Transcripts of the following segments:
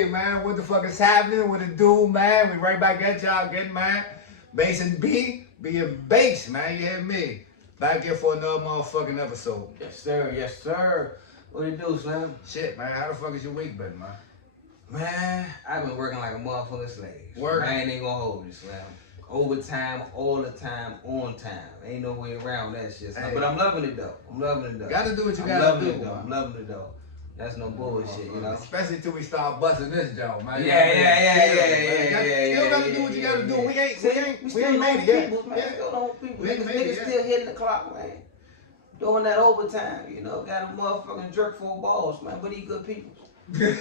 Hey man, what the fuck is happening? What it do, man? We right back at y'all again, man. Base and B&Base, man. You hear me? Back here for another motherfucking episode. Yes, sir. Yes, sir. What it do, Slim? Shit, man. How the fuck is your week been, man? Man, I've been working like a motherfucking slave. Working? I ain't gonna hold you, Slim. Overtime, all the time, on time. Ain't no way around that shit, Slim. Hey. But I'm loving it though. I'm loving it though. Gotta do what you I'm gotta loving do, it though. man. I'm loving it though. That's no bullshit, you know. Especially till we start busting this joint, man. Yeah. Still gotta do what you gotta do. We ain't made it yet. Peoples, man. Yeah. Still don't people. We ain't made it Niggas yet. still hitting the clock, man. Doing that overtime, you know. Got a motherfucking jerk for balls, man. But he good people. Hey,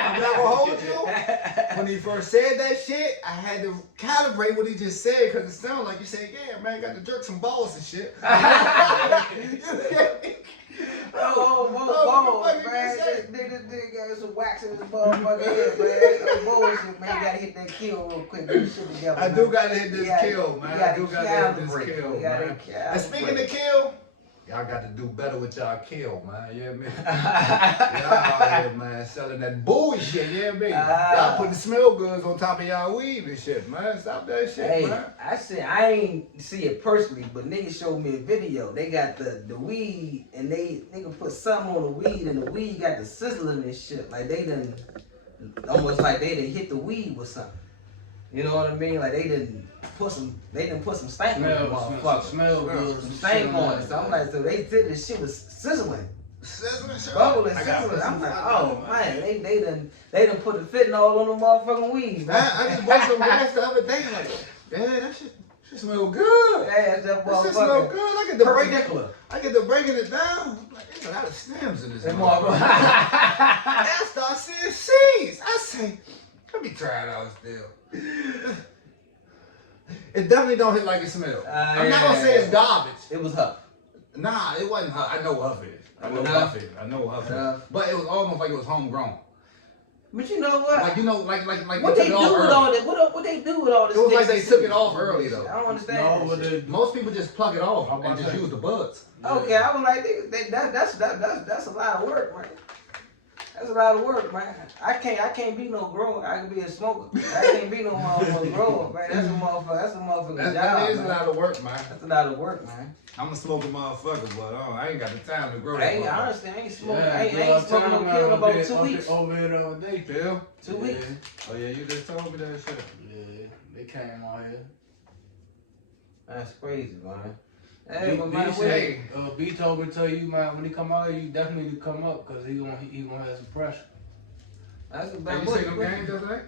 I'm not gonna hold you. When he first said that shit, I had to calibrate what he just said because it sounded like you said, yeah, man, got to jerk some balls and shit. Balls, man. This nigga got some wax in his motherfucking head, man. That's bullshit, man. You gotta hit that kill real quick. Get this shit together. I do gotta hit this kill, man. I do gotta gotta hit this calibrate. kill, You gotta man. calibrate. And speaking of kill, y'all got to do better with y'all kill, man. You hear me? Y'all out here, man, selling that bullshit. You hear me? Y'all putting smell goods on top of y'all weed and shit, man. Stop that shit, Hey, man. I ain't see it personally, but niggas showed me a video. They got the weed and they can put something on the weed and the weed got the sizzling and shit. Like they done almost like they done hit the weed with something. You know what I mean? Like they didn't put some stank on the motherfucker. Smell good. Some stank on it. So I'm like, so they said this shit was sizzling. Sizzling shit. Bubbling, sizzling. I'm like, oh man, they done put the fentanyl on the motherfucking weed. Man, I just bought some gas the other day. Like, yeah, that shit smell good. Yeah, that That shit smell motherfucker. good. I get the breaking it down. I'm like, there's a lot of stems in this That motherfucker. I start seeing seeds. I say, let me try it out still. It definitely don't hit like it smells. I'm not gonna say it's garbage. It was Huff. Nah, it wasn't Huff. I know what Huff is. I know what Huff is. But it was almost like it was homegrown. But you know what? Like you know, like What they do with all this? What they do with all this? It was like they sticks took and it off shit? early though. I don't understand. No, Most people just pluck it off and just use the buds. Okay, I was like, that's a lot of work, man. That's a lot of work, man. I can't be no grower. I can be a smoker. I can't be no motherfucking grower, man. That's a motherfucking job. That is man. a lot of work, man. That's a lot of work, man. I'm a smoking motherfucker, but I ain't got the time to grow I that. ain't motherfucker. honestly, I ain't smoking. Yeah, I ain't smoking no pill in about 2 weeks. Over here all day. Phil? 2 weeks. Oh yeah, you just told me that shit. Yeah, they came out here. That's crazy, man. Hey, but man, Hey. B told me to tell you, man, when he come out here, you definitely need to come up, because he gonna have some pressure. that's a Hey, bad you seen them games the other day?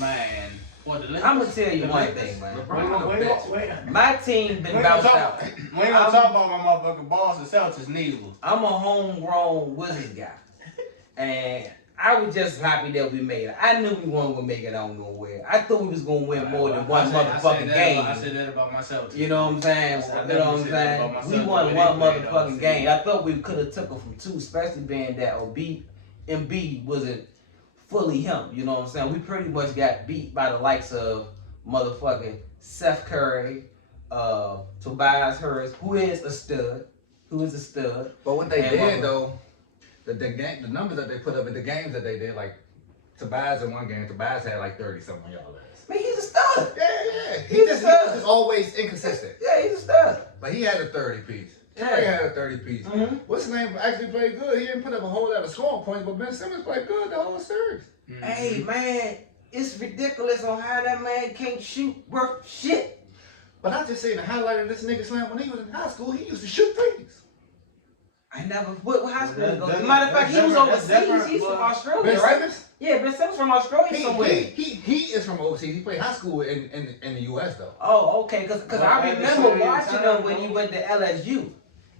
Man. What, the I'm gonna tell you the one Lakers? thing, man. Wait. My team been bounced out. We ain't gonna talk about my motherfucking Boston Celtics neither. I'm a homegrown Wizards guy, and I was just happy that we made it. I knew we weren't gonna make it out nowhere. I thought we was gonna win more than one motherfucking game. I said that about myself. You know what I'm saying? You know what I'm saying? We won one motherfucking game. I thought we could have took it from 2, especially being that B&B wasn't fully him. You know what I'm saying? We pretty much got beat by the likes of motherfucking Seth Curry, Tobias Harris, who is a stud. But what they And did though, the numbers that they put up in the games that they did, like Tobias in one game, Tobias had like 30 something on y'all ass. Man, he's a stud. Yeah. He was just always inconsistent. Yeah, he's a stud. But he had a 30 piece. Yeah. Curry had a 30 piece. Mm-hmm. What's his name? Actually played good. He didn't put up a whole lot of scoring points, but Ben Simmons played good the whole series. Mm-hmm. Hey, man, it's ridiculous on how that man can't shoot worth shit. But I just seen the highlight of this nigga Slam when he was in high school. He used to shoot threes. I never. What high school? Well, As a matter of fact, he was overseas. He's from Ben Australia, right? Simmons? Yeah, Ben Simmons from Australia somewhere. He is from overseas. He played high school in the U.S. though. Oh, okay. Because I Well, remember at the watching same him time, when he bro. went to LSU,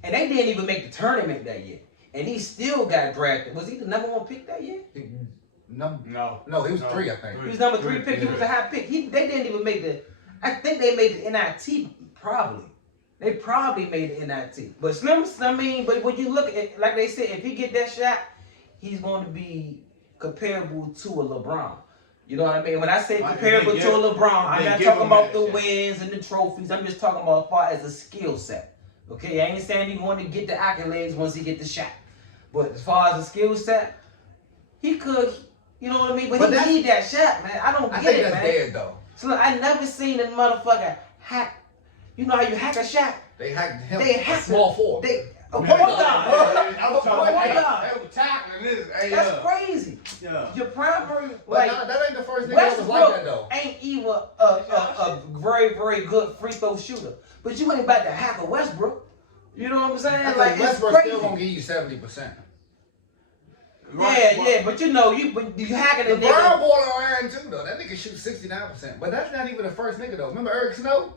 and they didn't even make the tournament that year, and he still got drafted. Was he the number 1 pick that year? No, he was 3, I think. He was number 3 pick. He was a high pick. They didn't even make the. I think they made the NIT probably. They probably made the NIT. But Slim, I mean, but when you look at it, like they said, if he get that shot, he's going to be comparable to a LeBron. You know what I mean? When I say comparable to a LeBron, I'm not talking about the wins and the trophies. I'm just talking about as far as a skill set. Okay, I ain't saying he's going to get the accolades once he get the shot. But as far as the skill set, he could, you know what I mean? But But he need that shot, man. I don't I get think it, that's man. dead though. So look, I never seen a motherfucker hack. You know how you hack a shot? They hacked him. They a hacked small four. A point Man, guard. I was talking Point about guard. they were tackling this. Hey, That's crazy. yeah. Your primary, But like, nah, that ain't the first nigga that was like that though. Westbrook ain't even a very, very good free throw shooter. But you ain't about to hack a Westbrook. You know what I'm saying? I Like, think it's Westbrook crazy. still gonna give you 70%. Yeah, but you know, you hacking a The Brown nigga. boy on Aaron too though. That nigga shoot 69%. But that's not even the first nigga though. Remember Eric Snow?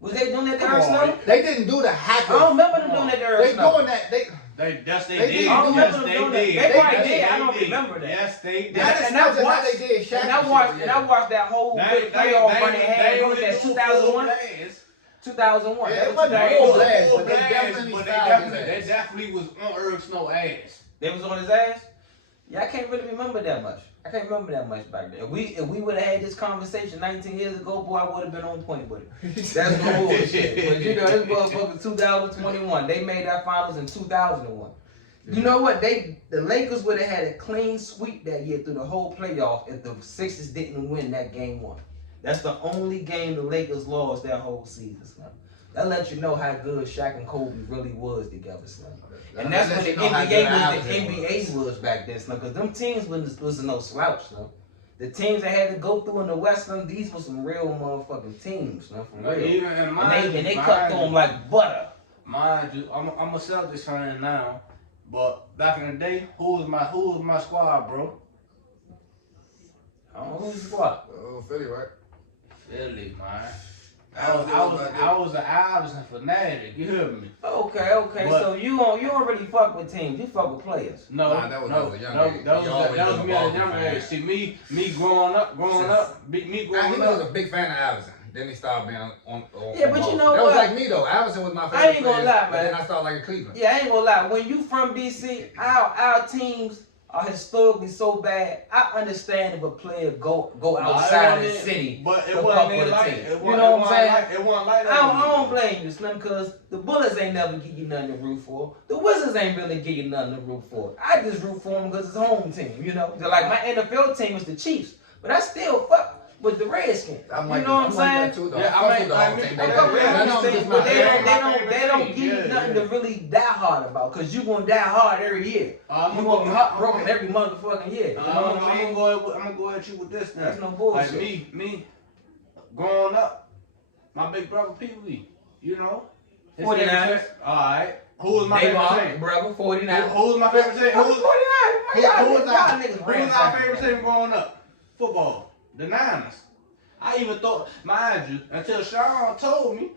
Was they doing that to Come Eric on, Snow? man. They didn't do the hacker. I don't remember them doing that to Eric They Snow. doing that. They They did. did. I don't Yes, remember them they doing that. did. They probably Yes, did. I they don't did. remember that. Yes, they did. That's And not I just how watched- they did Shaq And I and watched, shit, and I watched that whole big playoff run they had. What was that, 2001? 2001. Yeah, That it was wasn't 2001. full blast, but they definitely fouled his They ass. definitely was on Eric Snow ass. They was on his ass? Yeah, I can't really remember that much. I can't remember that much back then. If we would have had this conversation 19 years ago, boy, I would have been on point with it. That's no bullshit. But you know, this motherfucker 2021. They made that finals in 2001. You know what? The Lakers would have had a clean sweep that year through the whole playoff if the Sixers didn't win that game one. That's the only game the Lakers lost that whole season, Slim. That lets you know how good Shaq and Kobe really was together, Slim. And that's when the NBA was back then, Slim. Because them teams was no slouch, Slim. The teams that had to go through in the West, Slim, these were some real motherfucking teams, Slim, for real. And they cut through them like butter. Mind you, I'm a Celtics fan now, but back in the day, who was my squad, bro? I don't know who's what. Oh, Philly, right? Philly, man. I was an Iverson fanatic. You hear me? Okay. But- So you don't really fuck with teams. You fuck with players. No, Nah, that was a young age. that You always was been a me at a Boston young fan. age. See, me growing up, Nah, me he growing was up. a big fan of Iverson. Then he started being on Yeah, but you know that was what? like me though. Iverson was my favorite. I ain't gonna player, lie, but then man. I started liking Cleveland. Yeah, I ain't gonna lie. When you from BC, our teams are historically so bad. I understand if a player go outside of the city. But to it fuck wasn't with a like team. it. You know what I'm saying? It wasn't like that. I don't blame you, Slim, because the Bullets ain't never give you nothing to root for. The Wizards ain't really give you nothing to root for. I just root for them because it's home team, you know. They're like my NFL team is the Chiefs, but I still fuck with the Redskins. I'm You like, know what I'm I'm like saying? that too, though. Yeah, I fuck with the whole team. They fuck with I know everything, just but my favorite. they don't give you nothing to really die hard about, because you gonna die hard every year. You gonna be heartbroken every motherfucking year. You know what I'm saying? I'm gonna go at you with this thing. That's no bullshit. Like me, growing up, my big brother Pee Wee, you know. his 49ers. favorite team- Alright. Who was my favorite team? brother, 49. Who was my favorite team? Who was 49? Who was our our favorite team growing up? Football. The Niners. I even thought, mind you, until Sean told me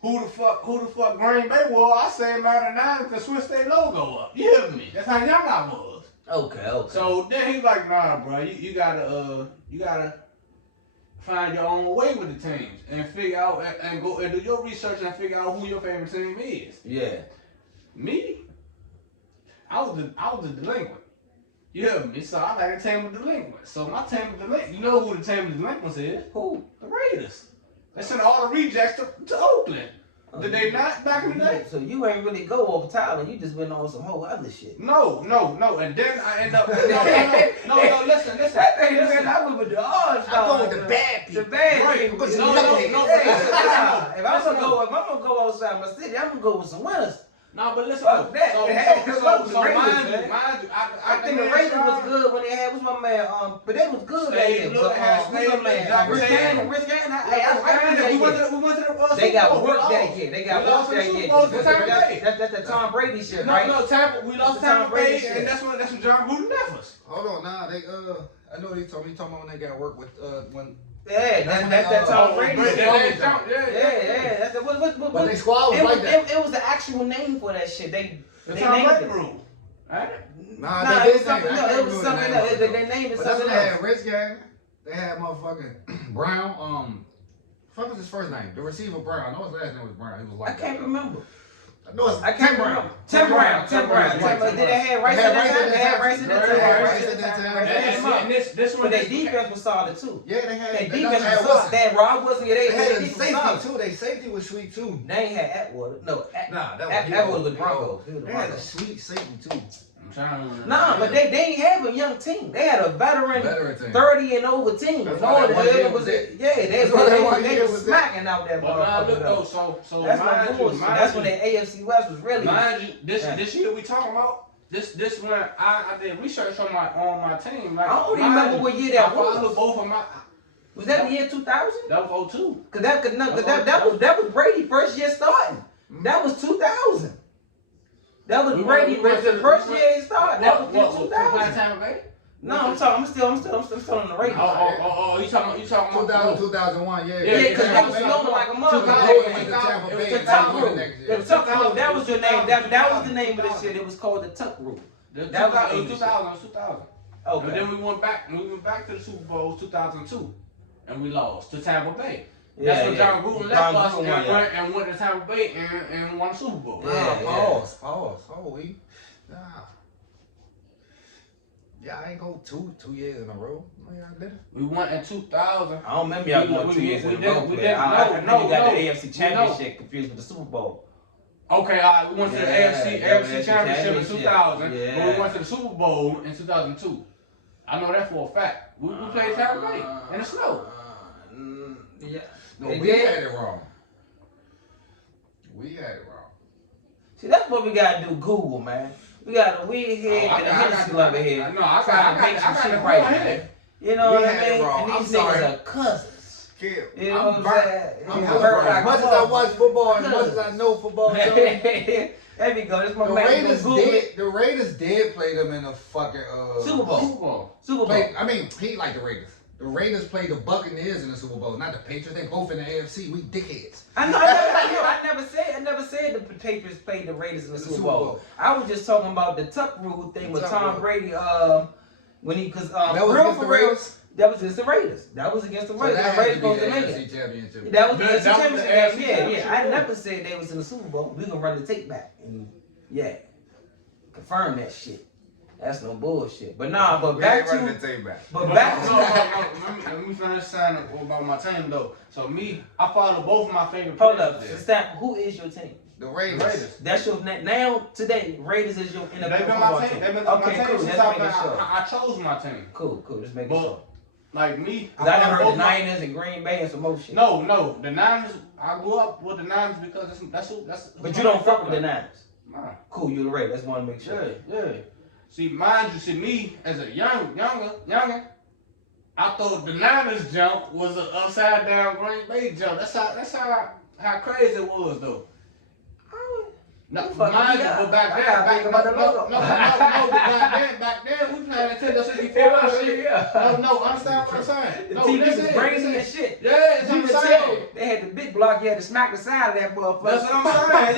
who the fuck Green Bay was, I said man, the Niners can switch their logo up. You hear me? That's how young I was. Okay. So then he's like, nah, bro, you gotta find your own way with the teams and figure out and go and do your research and figure out who your favorite team is. Yeah. Me, I was the delinquent. You hear me? So I like the team of delinquents. So my team of delinquents, you know who the team of delinquents is? Who? The Raiders. They sent all the rejects to Oakland. Did they not back in the day? So you ain't really go over Tyler. You just went on some whole other shit. No. And then I end up. No. Listen. That thing, man, I went with the odds. I go with the bad people. The bad Right, people. because no. Hey, if I'm gonna go outside my city, I'm gonna go with some winners. No, but listen. Fuck that. So Raiders, mind man. you, I think the Raiders was good when they had. What's my man? But they was good that year. But what's my man? Rich Gannon. Hey, I like him that we went year. to the They got Super Bowl. work that year. They got We lost work that in the year. Super Bowl to Tampa Bay. That's the Tom Brady shit, right? No, Tampa. We lost That's the Tom Tampa Brady Bay, shit. and that's when John Gruden left us. Hold on, nah, they I know what he told me. He told me when they got work with when. Yeah, that's that Tom Brady shit. Yeah. That's the But they squad was like that. It was the actual name for that shit. They Tom named Brady it. rule. Right? Nah, Nah, they it was did something name. else. It was something else. They named it But that's something when they had else. Rich Gang. They had motherfucking Brown. What was his first name? The receiver Brown. I know his last name was Brown. He was I like can't that. remember. No, it's I can't remember. Tim Brown. Did they have rice at that time? They had rice at that time. This one, but their defense was solid too. Yeah, they had. Their defense was solid. They had Rob Wilson. They had Their a defense was safety solid. too. They safety was sweet too. They ain't had Atwater. No, Atwater was the Broncos. They had a sweet safety too. Nah, but they ain't have a young team. They had a veteran team. 30 and over team. That's why that one year was it. They was smacking out that But now look though, so that's my bullshit. That's when the AFC West was really. Mind you, this year we talking about. This when I did research on my team. Like, I don't remember what year that was. I followed both of my. Was that the year 2000? That was 02. Cause that was Brady first year starting. That was 2000. That was Brady the first year he started. That was 2000. No, I'm still on the radio. Oh, you talking about 2001, yeah. Yeah, because they was snowing like a motherfucker. It was the Tuck Rule. The Tuck Rule. That was your name. That was the name of the shit. It was called the Tuck Rule. That was 2000. Okay. And then we went back to the Super Bowl 2002, and we lost to Tampa Bay. That's when John Gruden left us and went to Tampa Bay and won the Super Bowl. Pause. Oh, nah. Yeah, I ain't go two years in a row. We won in 2000. I don't remember y'all going 2 years in a row. I think you got the AFC Championship confused with the Super Bowl. Okay, we went to the AFC Championship in 2000, but we went to the Super Bowl in 2002. I know that for a fact. We played Tampa Bay in the snow. Yeah. No, we had it wrong. See, that's what we gotta do. Google, man. We got a weird head and a Hennessy lover head. No, I got to make some shit right, man. You know what I mean? And these niggas are cousins. You know what I'm saying? As much as I watch football, as much as I know football, there we go. This my man. The Raiders did play them in the fucking Super Bowl. I mean, he like the Raiders. The Raiders played the Buccaneers in the Super Bowl, not the Patriots. They both in the AFC. We dickheads. I never said the Patriots played the Raiders in the Super Bowl. I was just talking about the Tuck Rule thing with Tom Brady. When he that was against the Raiders. That was against the Raiders. That was against the Raiders. So the Raiders supposed to make it. Championship. That was the AFC championship. Yeah. I never said they was in the Super Bowl. We gonna run the tape back and confirm that shit. That's no bullshit. But nah, but back to. Let me finish saying about my team though. So I follow both of my favorite players. Hold up, Stamp. Who is your team? The Raiders. That's your now today. Raiders is your NFL football team. They've been my team. Cool. Since I chose my team. Cool. Just make sure. Like me, I done heard the Niners and Green Bay and some more shit. No, the Niners. I grew up with the Niners because that's. But you don't fuck with the Niners. Nah. Cool, you the Raiders. That's one to make sure. Yeah. See, mind you, me as a younger, I thought the Niners jump was an upside down Green Bay jump. That's how crazy it was though. No, mind you, but back then, back then we played Nintendo 64 shit. No, understand what I'm saying? The TV was crazy and shit. Yeah, that's what I'm saying. They had the big block. You had to smack the side of that motherfucker. That's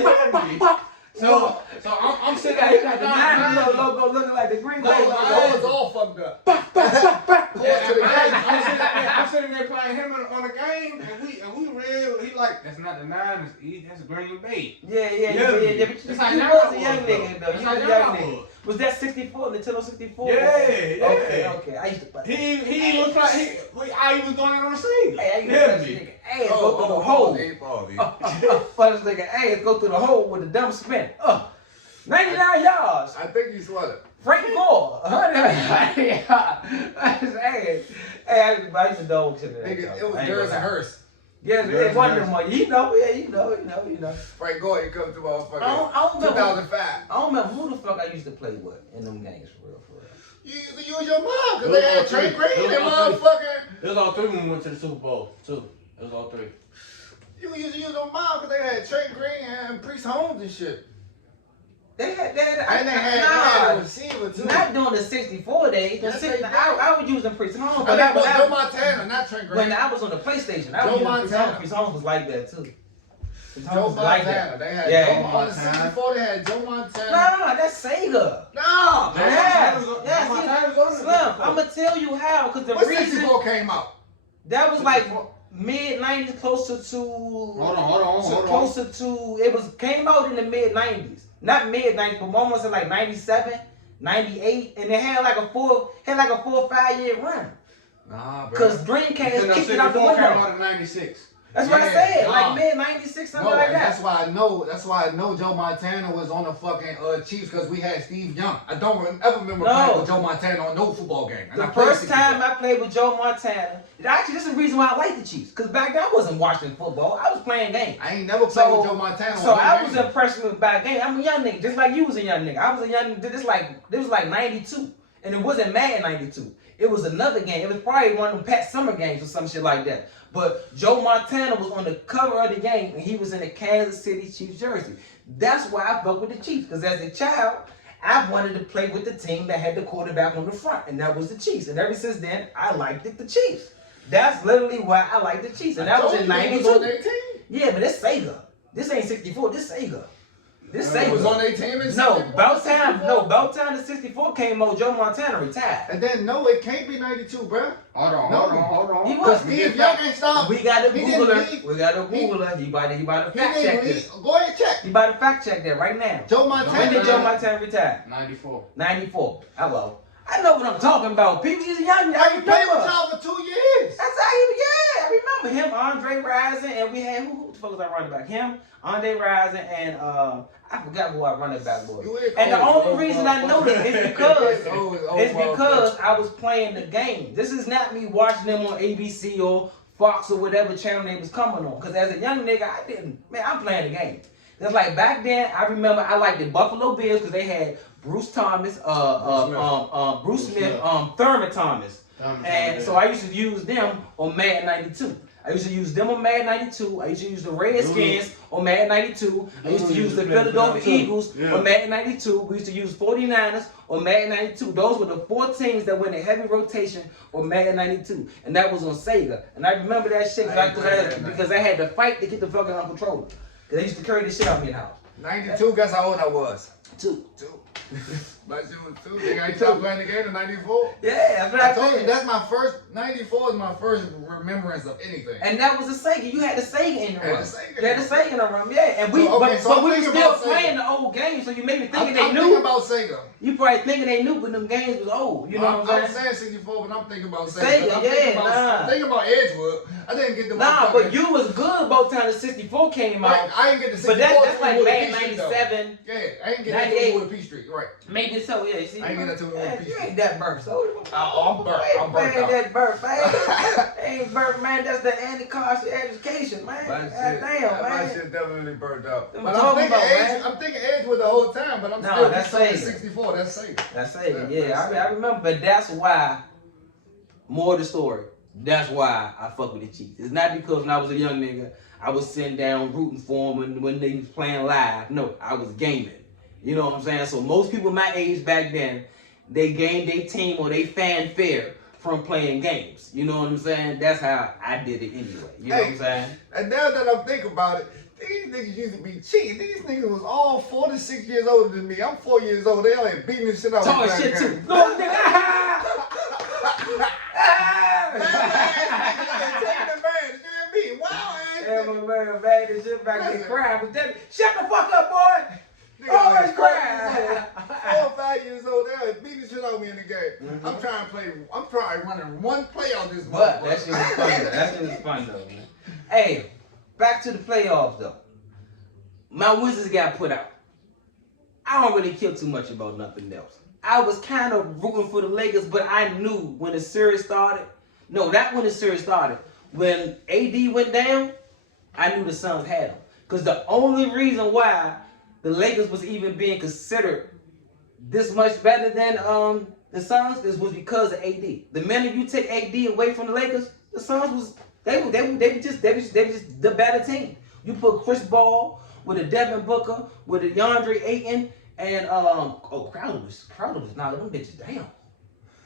what I'm saying. So I'm sitting there. You got the Niners logo looking like the Green Bay logo. I was all fucked up. I'm sitting there playing him on the game, and we real. He like, that's not the Niners, that's Green Bay. Yeah. But you was a young nigga though. You was a young nigga. Was that 64? Nintendo 64? Yeah. Okay. I used to play. He was playing. I was going on the receiver. Hey, I used to play this nigga. Hey, go through the hole. For this nigga, hey, go through the hole with the dumb spin. 99 yards. I think you swallowed. Frank Moore. Hey, I used to dog shit. It was Jersey Hurst. Yes, it wasn't them one. You know. Frank Gore, he come to motherfucker. I don't 2005. I don't remember who the fuck I used to play with in them games for real. You used to use your mom because they had Trey Green and motherfucker. It was all three when we went to the Super Bowl too. It was all three. You used to use your mom because they had Trey Green and Priest Holmes and shit. They had a receiver too. Not during the 64 days. I was using Priest Holmes. But Joe Montana, not Trey Green. When I was on the PlayStation, I was using Priest Holmes. Priest Holmes was like that too. Joe Montana. They had Joe Montana. On the 64, they had Joe Montana. No, that's Sega. No, Slim, I'm gonna tell you how. Cause the when reason 64 came out. that was like mid-90s, closer to Hold on. closer to it was came out in the mid-90s. Not mid-90s, but almost in like 97, 98, and it had like a 4 or 5 year run. Nah, bro. Cause Dreamcast kicked it out the 64 came window. out in 96. That's what I Yeah, said, nah. like mid-96, something No, like and that. that's why I know Joe Montana was on the fucking Chiefs because we had Steve Young. I don't ever remember playing with Joe Montana on no football game. And The I played first 64. time I played with Joe Montana, actually, this is the reason why I like the Chiefs. Because back then I wasn't watching football, I was playing games. I ain't never played with Joe Montana. So on no I was game. impressed with back then. I'm a young nigga, just like you was a young nigga. I was a young nigga. This was like 92. And it wasn't Madden 92. It was another game. It was probably one of them Pat Summer games or some shit like that. But Joe Montana was on the cover of the game and he was in a Kansas City Chiefs jersey. That's why I fuck with the Chiefs. Because as a child, I wanted to play with the team that had the quarterback on the front, and that was the Chiefs. And ever since then, I liked the Chiefs. That's literally why I liked the Chiefs. And that was in 92. Was on their team. Yeah, but it's Sega. This ain't 64, this Sega. This Sega. Was on their team in No, 64? about time the 64 came out, Joe Montana retired. And then no, it can't be 92, bro. Hold on. He Because was. Steve Young ain't stopped. We got to He Google didn't her. leave. We got to Google her. He about to He fact check didn't this. leave. Go ahead, check. He about to fact check that right now. Joe Montana. When did Joe Montana retire? 94. 94. Hello. I know what I'm talking about. People, he's a young guy. I played with y'all for 2 years. That's how he, yeah, I remember him, Andre Rison, and we had, who the fuck was I running back? Him, Andre Rison, and I forgot who our running back was. And the only reason I know this is because I was playing the game. This is not me watching them on ABC or Fox or whatever channel they was coming on. Because as a young nigga, I'm playing the game. That's like back then, I remember I liked the Buffalo Bills because they had Bruce Thomas, Bruce Smith, Thurman Thomas. And so I used to use them on Madden 92. I used to use them on Madden 92. I used to use the Redskins on Madden 92. I used to use the Philadelphia Eagles on Madden 92. We used to use 49ers on Madden 92. Those were the 4 teams that went in heavy rotation on Madden 92. And that was on Sega. And I remember that shit because I had to fight to get the fucking controller. Because they used to carry this shit out me in the house. 92, guess how old I was? 2. But you was 2. Nigga, I ain't stopped playing the game in 94. Yeah, that's what I told you, that's my first, 94 is my first remembrance of anything. And that was a Sega. You had the Sega in the room. You had the Sega in the room, yeah. And we, so but we were still Sega. playing the old games, so you may be thinking I'm they thinking knew. about Sega. You probably thinking they knew, but them games was old. You know what I'm saying? I'm saying 64, but I'm thinking about Sega. Sega, I'm thinking about Edgewood. I didn't get the but you was good both times the 64 came out. I didn't get the 64. But that's like late 97. Yeah, I ain't get that to with P Street, right. Maybe so, yeah. You see, I ain't get that to with P you Street. ain't that burnt, so. I'm burnt. I'm burnt ain't out. that burnt, man. Ain't burnt, man. That's the anti-college education, man. Damn, man. My shit definitely burnt out. I'm But talking I'm thinking Edgewood the whole time, but I'm still that's talking Sega. 64. That's Sega. That's Sega, yeah. I remember, but that's why, more of the story, that's why I fuck with the Chiefs. It's not because when I was a young nigga, I was sitting down rooting for them when they was playing live. No, I was gaming. You know what I'm saying? So most people my age back then, they gained their team or they fanfare from playing games. You know what I'm saying? That's how I did it anyway. You know what I'm saying? And now that I'm thinking about it, these niggas used to be cheating. These niggas was all 46 years older than me. I'm 4 years old. They all ain't beating the shit out of me. Talking shit too. Little nigga. Man, bag this shit back there crying. But then, shut the fuck up, boy. Always crying. 4 or 5 years old, they beating the shit out of me in the game. I'm trying to run one play on this. But that shit was fun though. That shit was fun though, man. Hey, back to the playoffs though. My Wizards got put out. I don't really care too much about nothing else. I was kind of rooting for the Lakers, but I knew when the series started. No, not when the series started. When AD went down, I knew the Suns had them. Because the only reason why the Lakers was even being considered this much better than the Suns was because of AD. The minute you take AD away from the Lakers, the Suns was they were just the better team. You put Chris Paul with a Devin Booker, with a DeAndre Ayton, and Crowder was knocking them bitches down.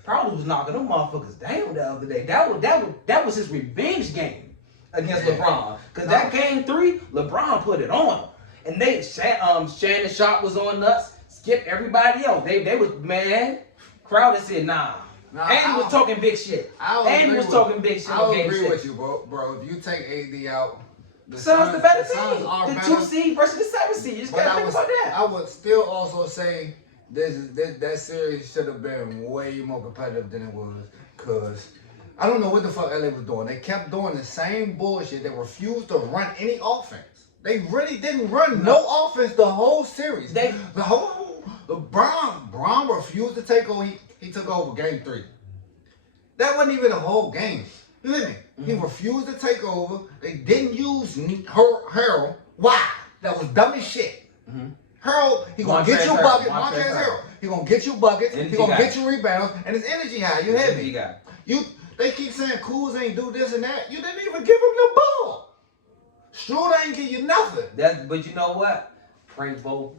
Crowder was knocking them motherfuckers down the other day. That was his revenge game against LeBron. Cause that game 3, LeBron put it on him. And Shannon Sharp was on nuts, skipped everybody else. They was, man, Crowder said, nah, Nah, And he was talking big shit. And he was talking big shit. I agree with you, bro. If you take AD out, the Suns the better team. The better. 2 seed versus the 7 seed. You just gotta think about that. I would still also say that series should have been way more competitive than it was, cause I don't know what the fuck LA was doing. They kept doing the same bullshit. They refused to run any offense. They really didn't run no offense the whole series. Braun refused to take over. He took over game 3. That wasn't even a whole game. You hear me? Mm-hmm. He refused to take over. They didn't use Harold. Why? That was dumb as shit. Mm-hmm. Harold, he gonna get you buckets. Montrezl Harold. He gonna get you buckets. He gonna get you rebounds, and his energy high. You hear me? They keep saying Kuz ain't do this and that. You didn't even give him the ball. Strud ain't give you nothing. But you know what? Frank Vogel.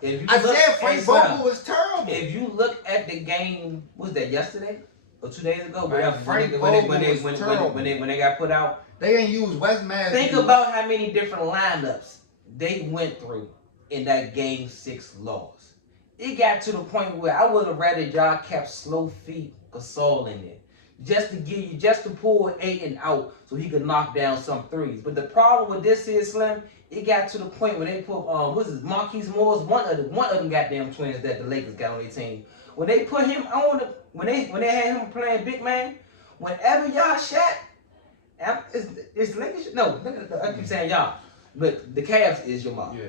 Frank Vogel was terrible. If you look at the game, was that yesterday or 2 days ago? Frank Vogel was terrible. When they got put out, they ain't use Wes Madden. Think about how many different lineups they went through in that game 6 loss. It got to the point where I would have rather y'all kept slow feet Gasol in there. Just to pull Ayton out so he could knock down some threes. But the problem with this is, Slim, it got to the point where they put Marquise Morris, one of them goddamn twins that the Lakers got on their team. When they put him on when they had him playing big man, whenever y'all shot, it's Lakers. No, I keep saying y'all, but the Cavs is your mom. Yeah.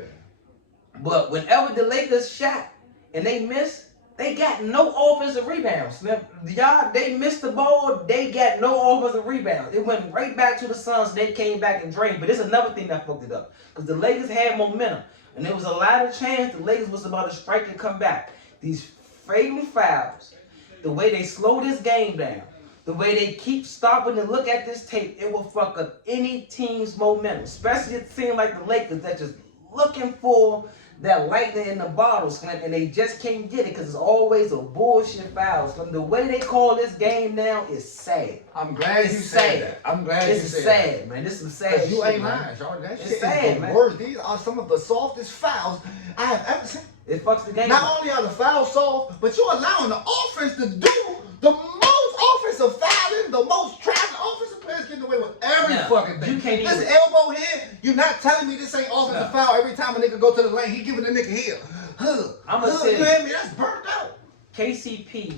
But whenever the Lakers shot and they missed, they got no offensive rebounds. Y'all, they missed the ball. They got no offensive rebounds. It went right back to the Suns. They came back and drained. But there's another thing that fucked it up. Because the Lakers had momentum. And there was a lot of chance the Lakers was about to strike and come back. These fatal fouls, the way they slow this game down, the way they keep stopping to look at this tape, it will fuck up any team's momentum. Especially it seems like the Lakers that just looking for that lightning in the bottle, Slim, and they just can't get it because it's always a bullshit foul. Slim, the way they call this game now is sad. I'm glad you said that. I'm glad you said that. This is sad, man. This is sad shit, you ain't man. lying, Sean. That It's shit sad, is the man. worst. These are some of the softest fouls I have ever seen. It fucks the game. Not only are the fouls soft, but you're allowing the offense to do the most offensive fouling, the most traveling offensive players getting away with every fucking thing. You can't this even. elbow here, you're not telling me this ain't offensive foul every time a nigga go to the lane. He giving the nigga here. I'm gonna say, you hear me? That's burnt out. KCP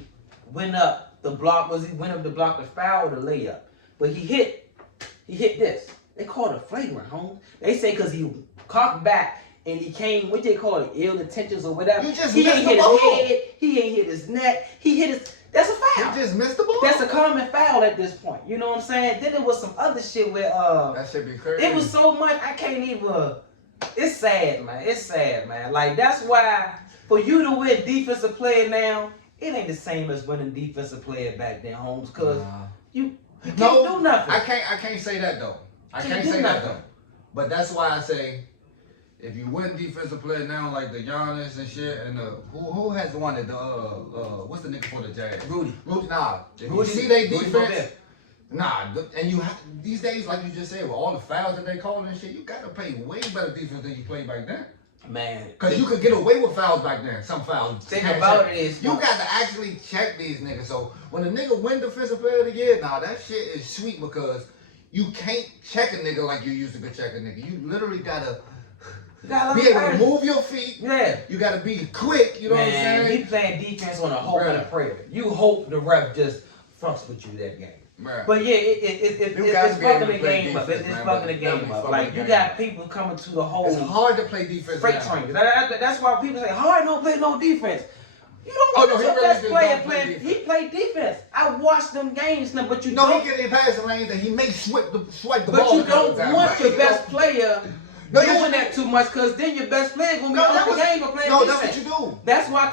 went up the block. He went up the block the foul or the layup? But he hit this. They call it a flagrant, home. They say because he cocked back and he came, what they call it, ill intentions or whatever. You just he missed ain't the hit ball. his head. He ain't hit his neck. He hit his. That's a foul. You just missed the ball. That's a common foul at this point. You know what I'm saying? Then there was some other shit where that should be crazy. it was so much I can't even. It's sad, man. It's sad, man. Like that's why for you to win defensive player now, it ain't the same as winning defensive player back then, Holmes. Cause you can't do nothing. I can't say that though. I can't say that though. But that's why I say, if you win defensive player now, like the Giannis and shit, and who has the one that what's the nigga for the Jazz? Rudy. Nah. If you see they defense, and you these days, like you just said, with all the fouls that they call and shit, you gotta play way better defense than you played back then. Man, because you could get away with fouls back then. Some fouls. Think about it is you got to actually check these niggas. So when a nigga win defensive player of the year, that shit is sweet because you can't check a nigga like you used to check a nigga. You literally gotta be able to move your feet. Yeah. You gotta be quick. You know what I'm saying? You playing defense on a hope and a prayer. You hope the ref just fucks with you that game. Right. But yeah, it's fucking the game up. It's fucking the game up. Like you got people coming to the whole. It's hard to play defense. Freight train. That's why people say Hard don't play no defense. You don't want your best player playing. He played defense. I watched them games now, but you don't. He get past the lanes and he may swipe the ball. But you don't want your best player doing that too much, because then your best player gonna be out the game or playing defense. That's what you do. That's why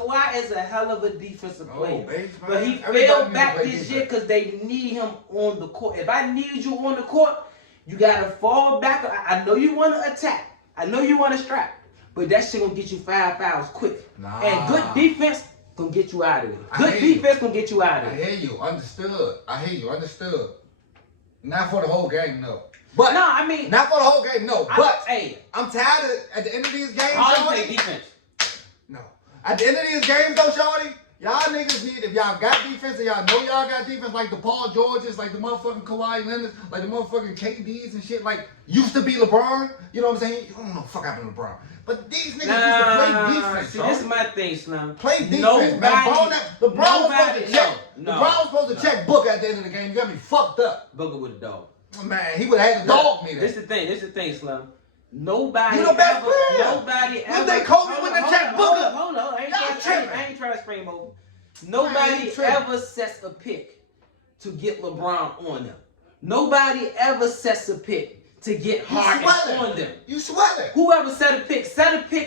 Kawhi is a hell of a defensive player. But he fell back this year because they need him on the court. If I need you on the court, you gotta fall back. I know you want to attack. I know you want to strap. But that shit gonna get you 5 fouls quick. And good defense gonna get you out of there. Good defense gonna get you out of there. I hear you. Understood. Not for the whole game, no. But no, I mean not for the whole game, no. But hey, I'm tired of at the end of these games. All you play defense. No. At the end of these games, though, shorty, y'all niggas need, if y'all got defense and y'all know y'all got defense, like the Paul Georges, like the motherfucking Kawhi Leonard, like the motherfucking KDs and shit, like used to be LeBron. You know what I'm saying? You don't know what the fuck happened to LeBron. But these niggas used to play defense. See, this is my thing, Slim. Play defense, Nobody, man. LeBron was supposed to check. No, LeBron was supposed to check Booker at the end of the game. You got me fucked up. Booker with a dog. Man, he would have had to dog me there. This is the thing, Slim. Nobody You the best ever, player. nobody You ever. think Kobe wouldn't have checked Booker? Hold on. I ain't trying to scream over. Man, Nobody you tripping. ever sets a pick to get LeBron on them. Nobody ever sets a pick to get Harden on them. You swelling. Whoever set a pick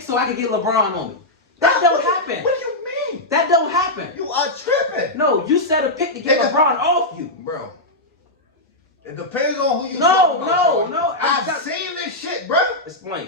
so I can get LeBron on me. That don't happen. What do you mean? That don't happen. You are tripping. No, you set a pick to get LeBron off you. Bro. It depends on who you No. I've seen this shit, bro. Explain.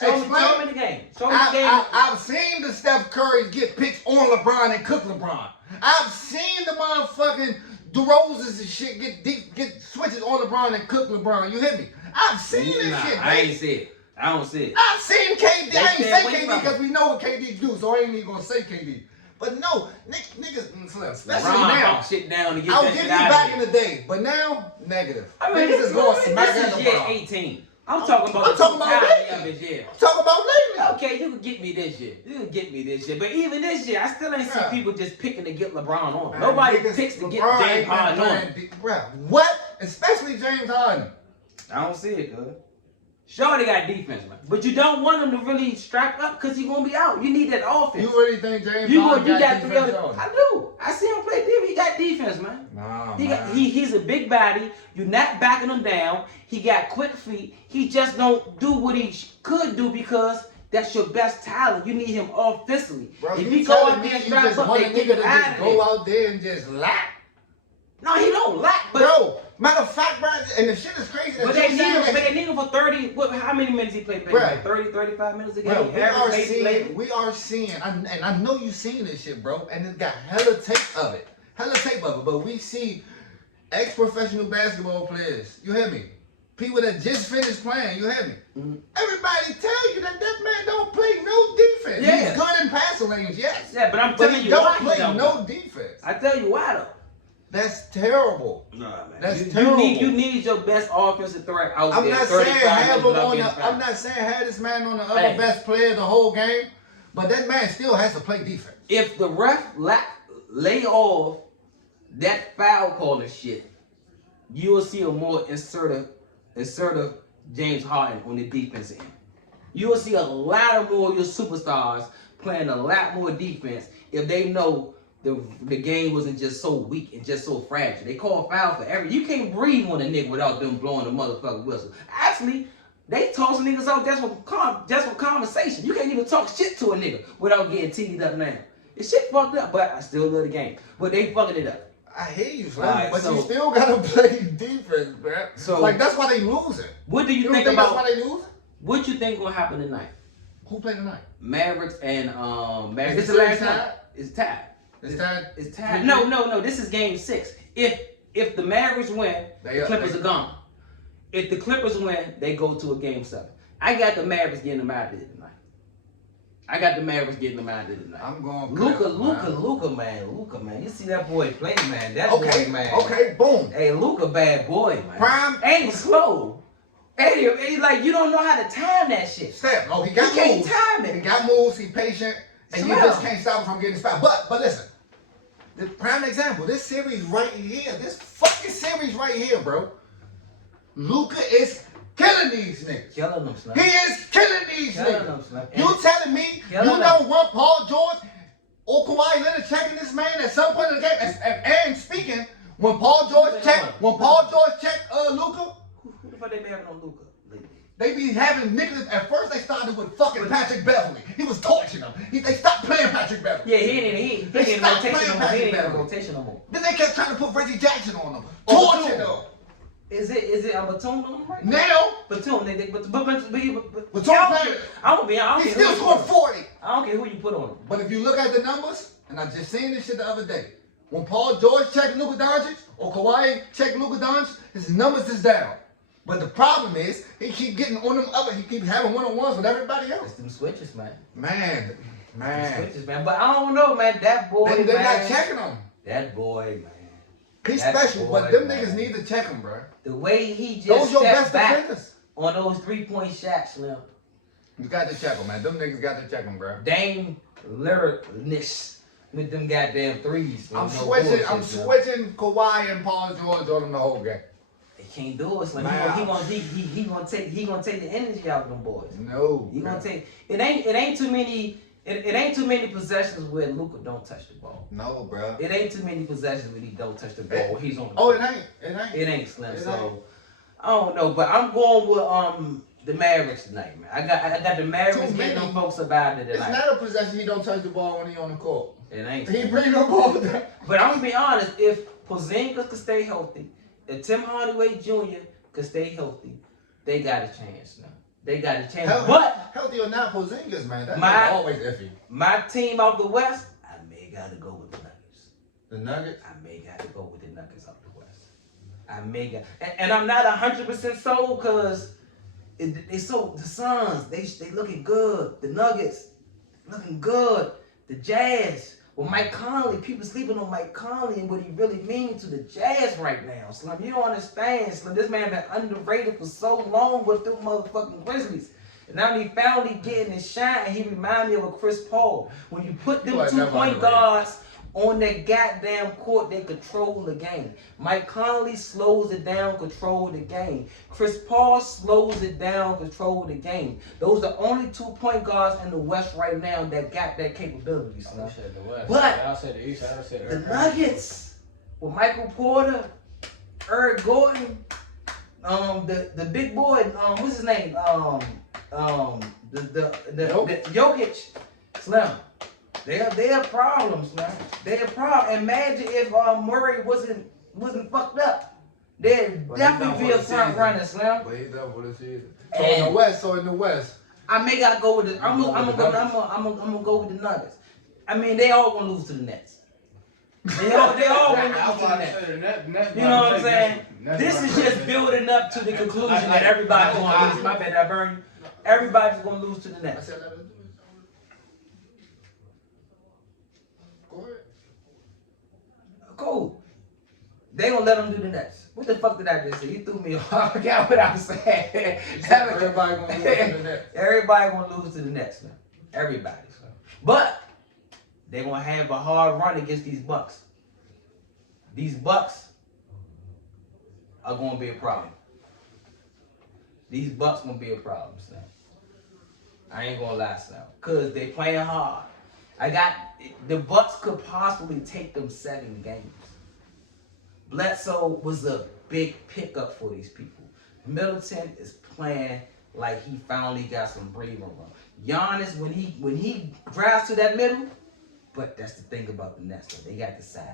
Show me the game. I've seen the Steph Curry get picks on LeBron and cook LeBron. I've seen the motherfucking DeRozans and shit get switches on LeBron and cook LeBron. You hit me? I've seen this shit, man. I ain't see it. I don't see it. I've seen KD. I ain't say KD because it. we know what KD do, so I ain't even gonna say KD. But no, niggas, especially LeBron now. Shit down to get I'll that give shit you out back of in here. the day, but now negative. I mean, niggas is going smack at this is year LeBron. 18. I'm talking about I'm talking about totality of lately. his year. I'm talking about lately. Okay, you can get me this year. But even this year, I still ain't see people just picking to get LeBron on. Man, Nobody niggas, picks to get LeBron James ain't been Harden on. playing bruh, what? Especially James Harden. I don't see it, cuz. Shorty got defense, man. But you don't want him to really strap up because he's going to be out. You need that offense. You really think James You Harden got got three defense other. on? I do. I see him play defense. He got defense, man. Nah, He's a big body. You're not backing him down. He got quick feet. He just don't do what he could do because that's your best talent. You need him offensively. Bro, if you he go telling out me there and you strap just up, want a they nigga kick to him out just of go there. out there and just lack? No, he don't lack. But, Bro, matter of fact, bro, and the shit is crazy. but they need him for 30. How many minutes he played? Like 30, 35 minutes a game. Bro, we are seeing, and I know you seen this shit, bro, and it got hella tape of it. But we see ex-professional basketball players, you hear me? People that just finished playing, you hear me? Mm-hmm. Everybody tell you that man don't play no defense. Yeah. He's good in passing lanes, yes. Yeah, but I'm But telling he you don't why play he don't. no defense. I tell you why though. That's terrible. Nah, man. That's terrible. You need your best offensive threat out I'm there. not saying 35 have him minutes on left the. I'm not saying have this man on the other Hey. best player the whole game, but that man still has to play defense. If the ref lay off that foul calling shit, you will see a more assertive James Harden on the defense end. You will see a lot of more of your superstars playing a lot more defense if they know the game wasn't just so weak and just so fragile. They call foul for every. You can't breathe on a nigga without them blowing the motherfucking whistle. Actually, they toss niggas out just for conversation. You can't even talk shit to a nigga without getting teed up now. It's shit fucked up, but I still love the game. But they fucking it up. I hear you, Slim, Alright, but so- you still gotta play defense, man. So- like that's why they losing. What do you You don't think think about? that's why they losing? What you think gonna happen tonight? Who played tonight? Mavericks and Mavericks. Is It's the the last series time. It's tied. It's tied. It's tied. No. This is game 6. If the Mavericks win, the Clippers are gone. If the Clippers win, they go to a game 7. I got the Mavericks getting them out of there tonight. I'm going Luka, man. You see that boy play, man. That okay, boy, man. okay, boom. Hey, Luka, bad boy, man. Prime. Ain't slow. Hey, like you don't know how to time that shit. Step. Oh, he got You can't moves. time it. He got moves. He patient, and you Smell. just can't stop him from getting fouled. But listen, the prime example. This series right here. This fucking series right here, bro. Luka is killing these niggas. Killing them, Slim. He is killing these Killing niggas. them, Slim. You telling me you Killing don't want Paul George or Kawhi Leonard checking this man at some point in the game? And speaking, when Paul George checked Luka, Who the fuck they be having on Luka lately? they be having niggas. At first, they started with fucking Patrick Beverly. He was torching them. They stopped playing Patrick Beverly. Yeah, he ain't in rotation no more. Then they kept trying to put Reggie Jackson on them, torching them. Is it a Batum on him right now? Now, Batum, but Batum playing. I'm gonna be honest. He still scored 40. I don't care who you put on him. But if you look at the numbers, and I just seen this shit the other day, when Paul George checked Luka Doncic or Kawhi checked Luka Doncic, his numbers is down. But the problem is he keep getting on them other. He keep having one-on-ones with everybody It's else. them switches, man. Man, Man. Switches, man. But I don't know, man. That boy, They're man. not checking him. That boy, man. He's That special, boy, but them man. niggas need to check him, bro. The way he just Those your stepped best back defenders. on those 3-point shots, Slim. You got to check him, man. Them niggas got to check him, bro. Dame lyricness with them goddamn threes. I'm No switching. bullshit, I'm Slim. switching Kawhi and Paul George on them the whole game. They can't do it, Slim. Man, He gonna take the energy out of them boys. No. He gonna take it ain't too many. It ain't too many possessions where Luka don't touch the ball. No, bro. It ain't too many possessions when he don't touch the ball. When he's on the Oh, court. it ain't. It ain't. It ain't Slim. It So ain't. I don't know, but I'm going with the Mavericks tonight, man. I got the Mavericks Too getting many. them folks about it It's tonight. not a possession. He don't touch the ball when he on the court. It ain't. He bring the ball down. But I'm gonna be honest. If Porzingis could stay healthy, if Tim Hardaway Jr. could stay healthy, they got a chance now. They got a chance. But Healthy or not, Porzingis, man. That's My- always iffy. my team out the West, I may gotta go with the Nuggets. The Nuggets. I may gotta go with the Nuggets out the West. I may got, and I'm not 100% sold because it's so the Suns they looking good. The Nuggets looking good. The Jazz. Well, Mike Conley, people sleeping on Mike Conley and what he really means to the Jazz right now. Slim, you don't understand, Slim. This man been underrated for so long with them motherfucking Grizzlies. And now he finally getting his shine, and he remind me of a Chris Paul. When you put them Boy, 2 never point underrated. guards on that goddamn court, they control the game. Mike Conley slows it down, control the game. Chris Paul slows it down, control the game. Those are the only 2 point guards in the West right now that got that capability, Slim. I said the West. But Y'all said the East. I said the Nuggets with Michael Porter, Eric Gordon, the big boy, what's his name? The Jokic, Slim. They're problems, man. They're problem. Imagine if Murray wasn't fucked up. They'd But definitely he's be a done for the front season. runner, Slim. But he's done for the season. And- So in the West. I may gotta go with the. I'm You go with the Nuggets? gonna go with the Nuggets. I mean, they all gonna lose to the Nets. They all gonna lose to the Nets. You know what I'm saying? This is just building up to the conclusion that everybody's gonna lose. My bad, I burned you. Everybody's gonna lose to the I Nets. said let us do it. Go ahead. Cool. They gonna let them do the Nets. What the fuck did I just say? You threw me off. I forgot what I was saying. Everybody gonna lose to the Nets. Everybody gonna lose to the Nets, man. Everybody. But they gonna have a hard run against these Bucks. These Bucks are gonna be a problem. These Bucks gonna be a problem, son. I ain't gonna lie, son. Cause they playing hard. The Bucks could possibly take them 7 games. Bledsoe was a big pickup for these people. Middleton is playing like he finally got some breathing room. Giannis, when he drives to that middle, but that's the thing about the Nets, though. They got the size.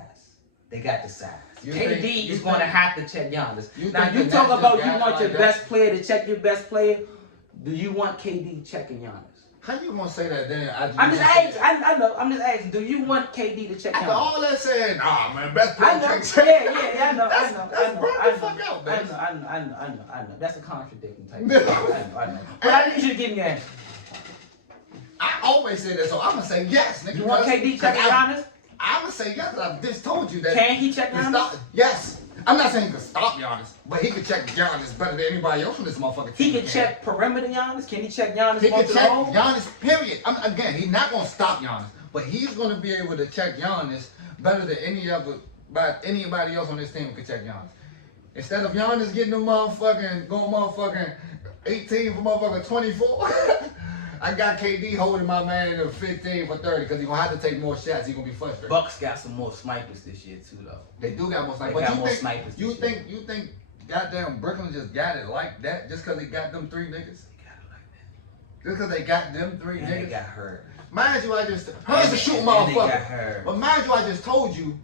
They got the size. KD is going to have to check Giannis. Now, you talk about you want your best player to check your best player. Do you want KD checking Giannis? How you gonna say that then? I'm just asking. I know. I'm just asking. Do you want KD to check After Giannis? all that saying, nah, man, best I player know. check. Yeah, I know. That's burn the fuck out, man. I know. That's a contradicting type. I know. But I need you to give me your answer. I always say that, so I'm gonna say yes, nigga. You want KD checking Giannis? I'm gonna say yes, 'cause I just told you that. Can he check to Giannis? stop- Yes. I'm not saying he could stop Giannis, but he could check Giannis better than anybody else on this motherfucking team. He can check perimeter Giannis. Can he check Giannis? He going can to the check hole? Giannis, period. Again, he's not gonna stop Giannis, but he's gonna be able to check Giannis better than anybody else on this team could check Giannis. Instead of Giannis getting the going 18 for motherfucking 24, I got KD holding my man in 15 for 30 because he's gonna have to take more shots. He's gonna be frustrated. Bucks got some more snipers this year too, though. They do got more snipers. They But got you more think, snipers this you year. think you think goddamn Brooklyn just got it like that just because they got them 3 niggas? They got it like that. Just because they got them 3 And niggas? they got hurt. Mind you, I just Hurt's a shooting And they got motherfucker. hurt. But mind you, I just told you,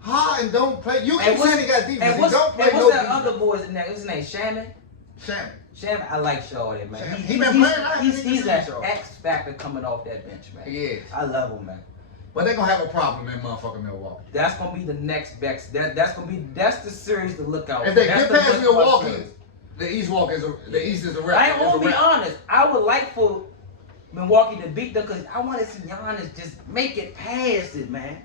Harden don't play. You And keep what's- saying he got defense. And He what's, don't play and no what's that defense. other boy's name? What's his name? Shaman? Shannon. Shaman, I like Shawty, man. Shaman. He been playing. I haven't He's even an seen Shawty. X factor coming off that bench, man. He is. I love him, man. But they gonna have a problem in motherfucking Milwaukee. That's gonna be the next best. That's the series to look out. If they That's get the past must-watch Milwaukee, series. the East is a wrap. I ain't gonna be honest. I would like for Milwaukee to beat them because I want to see Giannis just make it past it, man.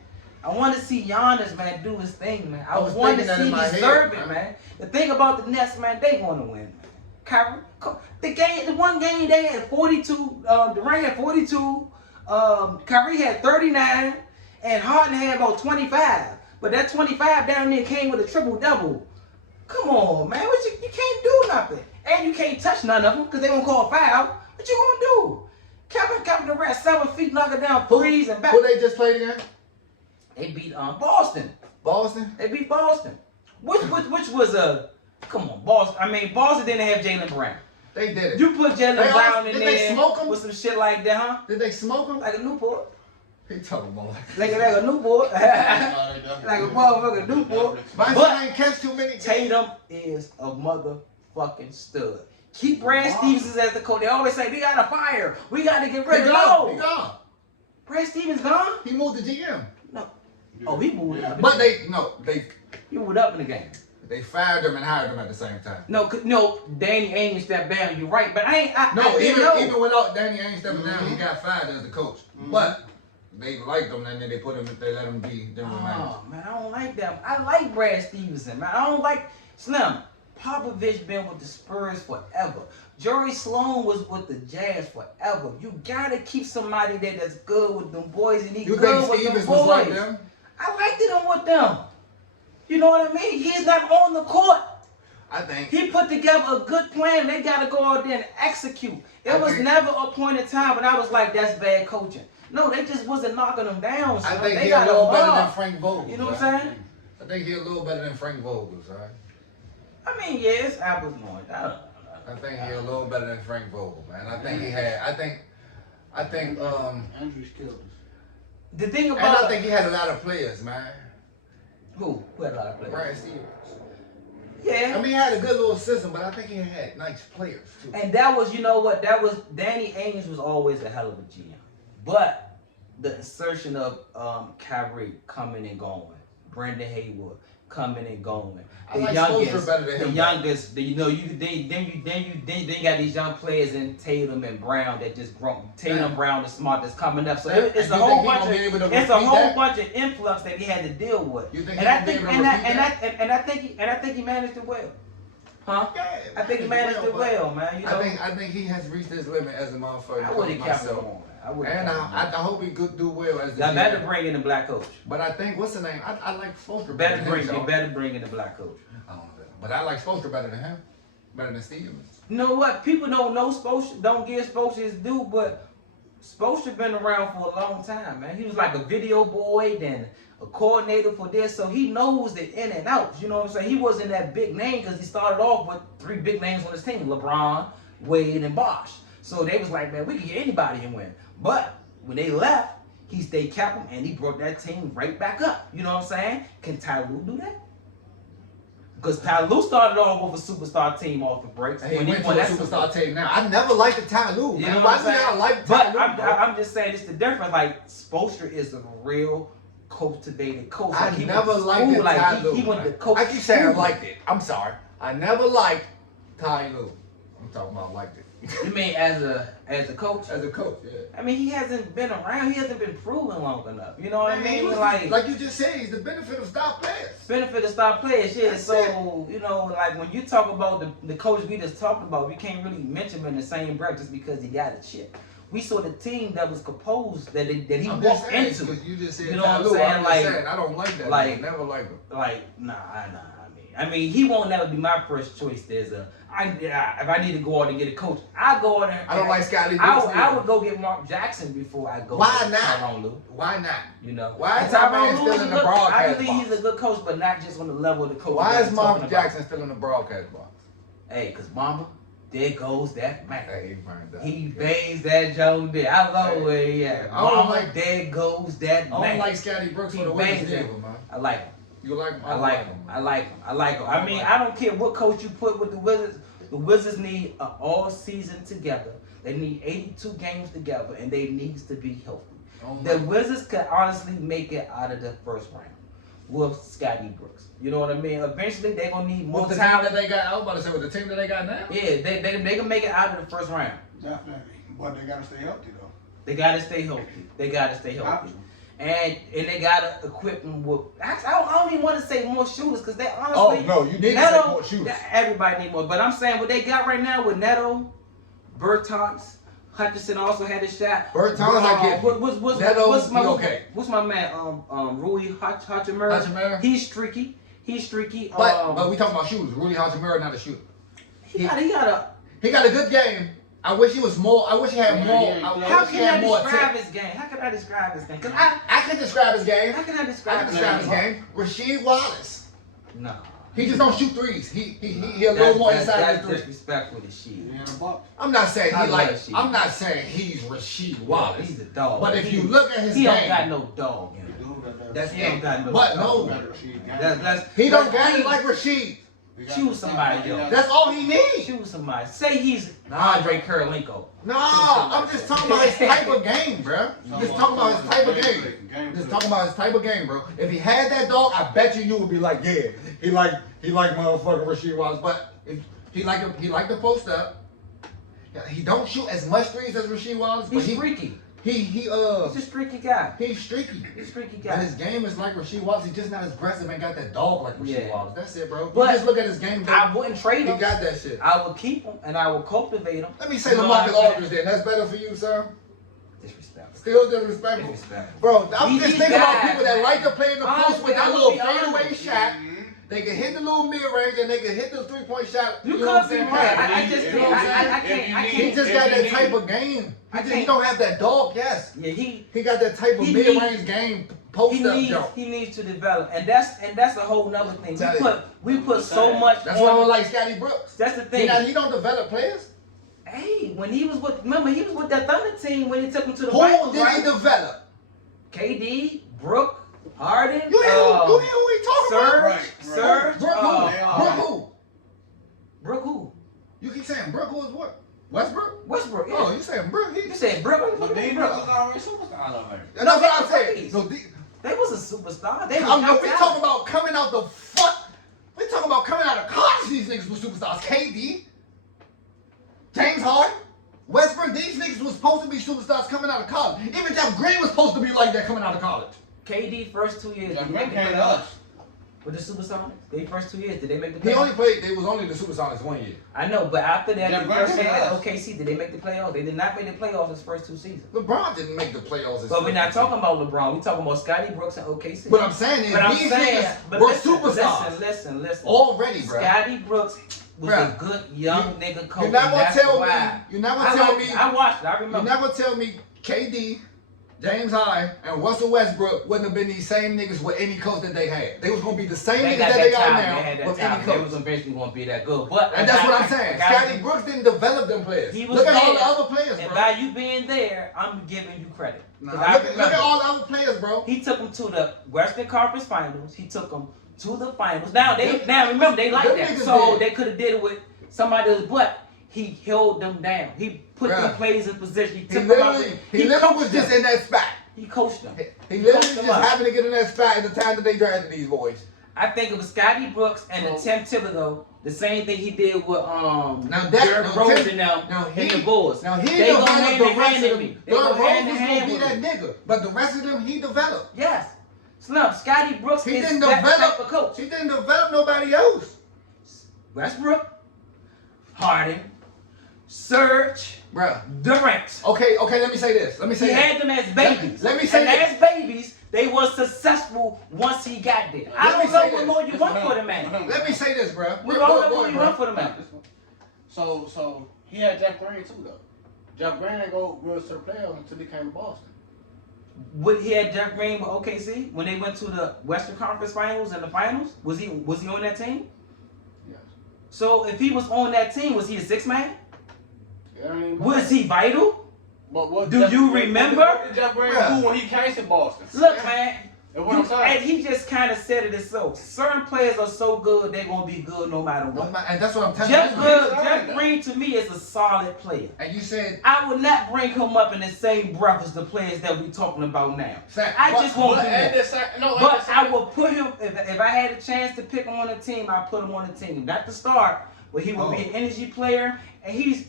I want to see Giannis, man, do his thing, man. I want to see him deserve it, man. The thing about the Nets, man, they want to win, man. Kyrie, the one game they had 42. Durant had 42. Kyrie had 39, and Harden had about 25. But that 25 down there came with a triple double. Come on, man, you can't do nothing, and you can't touch none of them because they won't call foul. What you gonna do? Kevin Durant 7 feet knocking down threes and back. Who they just played again? They beat Boston. Boston? They beat Boston. Which was a come on, Boston. I mean, Boston didn't have Jaylen Brown. They did it. You put Jaylen Brown in did there they smoke him? with some shit like that, huh? Did they smoke him? Like a Newport. He talking about Like a Newport. Like a motherfucking Newport. But ain't catch too many. Tatum is a motherfucking stud. Keep Brad Stevens as the coach. They always say we gotta fire. We gotta get rid of him. He gone. Brad Stevens gone? He moved to GM. No. Oh, he moved up. But they He moved up in the game. They fired him and hired him at the same time. No, Danny Ainge stepped down. You're right, but even without Danny Ainge stepping down, he got fired as the coach. But they liked him, and then they let him be general manager. Oh man, I don't like them. I like Brad Stevenson, man. I don't like Slim. Popovich been with the Spurs forever. Jerry Sloan was with the Jazz forever. You gotta keep somebody there that's good with them boys, and he You good think with Stevens them was boys. like them? I liked him with them. You know what I mean? He's not on the court. I think He put together a good plan. They got to go out there and execute. There was never a point in time when I was like, that's bad coaching. No, they just wasn't knocking them down. So I think they he's a got little better ball. than Frank Vogel. You know what I'm saying? I think he's a little better than Frank Vogel, right? I mean, yeah, it's apples and oranges. I think he's a little better than Frank Vogel, man. I think Andrews killed us. The thing and about I think he had a lot of players, man. who had a lot of players? Brad Stevens. Yeah. I mean, he had a good little system, but I think he had nice players too. And that was, you know what? That was Danny Ainge was always a hell of a GM, but the insertion of Kyrie coming and going, Brendan Haywood coming and going, I like Spoelstra better than him. the youngest, you got these young players in Tatum and Brown that just grown. Tatum, Brown, the smart that's coming up. So it's a whole bunch of influx that he had to deal with. You think and I think he managed it well. Huh? Yeah, I think he managed it well, man. You know? I think he has reached his limit as a motherfucker. I would have kept him on. I hope he could do well as the I better GM. bring in the black coach. But I think what's the name? I like Spoelstra Better than bring in the black coach. I don't know. But I like Spoelstra better than him. Better than Stevens. You know what? People don't know Spoelstra, don't give Spoelstra his due, but Spoelstra been around for a long time, man. He was like a video boy, then a coordinator for this, so he knows the in and outs. You know what I'm saying? He wasn't that big name because he started off with 3 big names on his team: LeBron, Wade, and Bosh. So they was like, man, we can get anybody and win. But when they left, he stayed kept him and he brought that team right back up. You know what I'm saying? Can Ty Lue do that? Because Ty Lue started off with a superstar team off the breaks. And he went to a superstar team now. I never liked the Ty Lue. You know Why what do I'm y'all saying? like Ty Lue? I'm just saying it's the difference. Like Spoelstra is a real cultivated coach. Like, I never liked it. Like Ty Lue. he went to coach. I keep saying I school. liked it. I'm sorry. I never liked Ty Lue. I'm talking about liked it. You mean as a coach? As a coach, yeah. I mean, he hasn't been around. He hasn't been proven long enough. You know what I mean? Like you just said, he's the benefit of star players. Benefit of star players, yeah. That's So, you know, like when you talk about the coach we just talked about, we can't really mention him in the same breath just because he got a chip. We saw the team that was composed that he walked into. Because you just said, you know what I'm saying? Like, I don't like that. Like, I never liked him. Like, nah. I mean, he won't never be my first choice. If I need to go out and get a coach, I go out and I don't like Scotty. I would go get Mark Jackson before I go. Why get not? Tyronn Lue. Why not? You know, Why is that man still in the broadcast I believe box? he's a good coach, but not just on the level of the coach. Why is Mark Jackson still in the broadcast box? Hey, cause mama, there goes that man. Hey, he burned up. He bangs that Joe there. I love where he at. I don't Mama, like- there goes that man. I don't like Scotty Brooks for the way he's man. I like him. You like him? I like him. I mean, I don't care what coach you put with the Wizards. The Wizards need an all-season together. They need 82 games together, and they needs to be healthy. The Wizards could honestly make it out of the first round with Scotty Brooks. You know what I mean? Eventually, they're gonna need more with the time. team that they got. I was about to say with the team that they got now. Yeah, they can make it out of the first round. Definitely. But they gotta stay healthy though. They gotta stay healthy. And they gotta equip them with. Actually, I don't even want to say more shooters because they honestly. Oh no, you need to say more shooters. Everybody need more, but I'm saying what they got right now with Neto, Bertans, Hutchinson also had a shot. Bertans, I get you. What's my man? Rui Hachimura. He's streaky. But we talking about shooters. Rui Hachimura not a shooter. He got a good game. I wish he was more. I wish he had more. How can I describe his game? How can I describe his game? Cause I can describe his game. How can I describe his game? Rasheed Wallace. No. He just don't shoot threes. He a little more inside that's the three. Disrespectful to Rasheed. I'm not saying I he love like. Rasheed. I'm not saying he's Rasheed Wallace. He's a dog. But if you look at his he game, don't got no dog in him. That's he don't got no. But dog. no, he don't got it like Rasheed. Choose somebody else. That's all he needs. Choose somebody. Say he's Andre Kirilenko. No, I'm just talking about his type of game, bro. Just talking about his type of game. Just talking about his type of game, bro. If he had that dog, I bet you would be like, yeah, he like motherfucking Rasheed Wallace. But if he like to post up. He don't shoot as much threes as Rasheed Wallace, but he's freaky. He's a streaky guy. He's streaky. He's a streaky guy. And his game is like Rasheed Wallace. He's just not as aggressive and got that dog like Rasheed Wallace. That's it, bro. But you just look at his game. I wouldn't trade him. He got that shit. I would keep him and I would cultivate him. Let me say LaMarcus Aldridge then. That's better for you, sir? Disrespectful. Still disrespectful. Bro, I'm just thinking about people that like to play in the post with that little fadeaway shot. They can hit the little mid-range and they can hit the 3-point shot. You know what I'm saying? I can't. He just got that type of game. He don't have that dog, yes. Yeah, he got that type of mid-range game post up. He needs to develop, and that's a whole nother thing. We put so much. That's why I don't like Scotty Brooks. That's the thing. He don't develop players. Hey, when he was with that Thunder team when he took him to the Who did he develop? KD, Brook, Harden. Who we talking about? Serge. Brook who? Brook who? You keep saying Brook who is what? Westbrook? Westbrook, yeah. Oh, you saying Brook? You said Brook? But they was already superstars over there. That's what I said. No, they was a superstar. We talking about coming out the fuck. We talking about coming out of college. These niggas were superstars. KD, James Harden, Westbrook. These niggas was supposed to be superstars coming out of college. Even Jeff Green was supposed to be like that coming out of college. KD first 2 years. Jeff Green came to us. With the Supersonics, they first 2 years, did they make the playoffs? He only played. They was only the Supersonics 1 year. I know, but after that, Yeah, the first year at OKC, did they make the playoffs? They did not make the playoffs his first 2 seasons. LeBron didn't make the playoffs. But we're not talking about LeBron. We're talking about Scotty Brooks and OKC. But I'm saying these niggas were superstars. Listen. Already, bro. Scotty Brooks was a good young nigga coach. You never tell me. I watched it. I remember. You never tell me KD, James Harden, and Russell Westbrook wouldn't have been these same niggas with any coach that they had. They was gonna be the same niggas that they are now with any coach. They was eventually gonna be that good. But and that's what I'm saying. Scotty Brooks didn't develop them players. Look at all the other players, bro. And by you being there, I'm giving you credit. Look at all the other players, bro. He took them to the Western Conference Finals. He took them to the finals. Now remember they like that, so they could have did it with somebody else, but he held them down. He put them players in position. He literally was just in that spot. He coached them. He literally just happened to get in that spot at the time that they drafted these boys. I think it was Scotty Brooks and Tim Thibodeau. The same thing he did with Derrick Rose and the Bulls. Now he developed the rest of them. Derrick Rose was gonna be that nigga, but the rest of them he developed. Yes. Slump. Scotty Brooks he is didn't that develop type of coach. He didn't develop nobody else. Westbrook, Harden, Serge, Durant. Okay, let me say this. He had them as babies. Let me say this. As babies, they were successful once he got there. I don't know what more you want for the man. Let me say this, bro. We don't know what more you want for the man. So he had Jeff Green too, though. Jeff Green didn't go to the playoffs until he came to Boston. He had Jeff Green with OKC when they went to the Western Conference Finals and the Finals? Was he on that team? Yes. So if he was on that team, was he a sixth man? Yeah, was he vital? But do you remember? What did Jeff Green do when he came to Boston? Look, man. And he just kind of said it as so. Certain players are so good, they're going to be good no matter what. And that's what I'm telling you. Jeff Green, to me, is a solid player. And you said... I would not bring him up in the same breath as the players that we're talking about now. I just won't do that. But I will put him, if I had a chance to pick him on a team, I'd put him on a team. Not to start, but he will be an energy player, and he's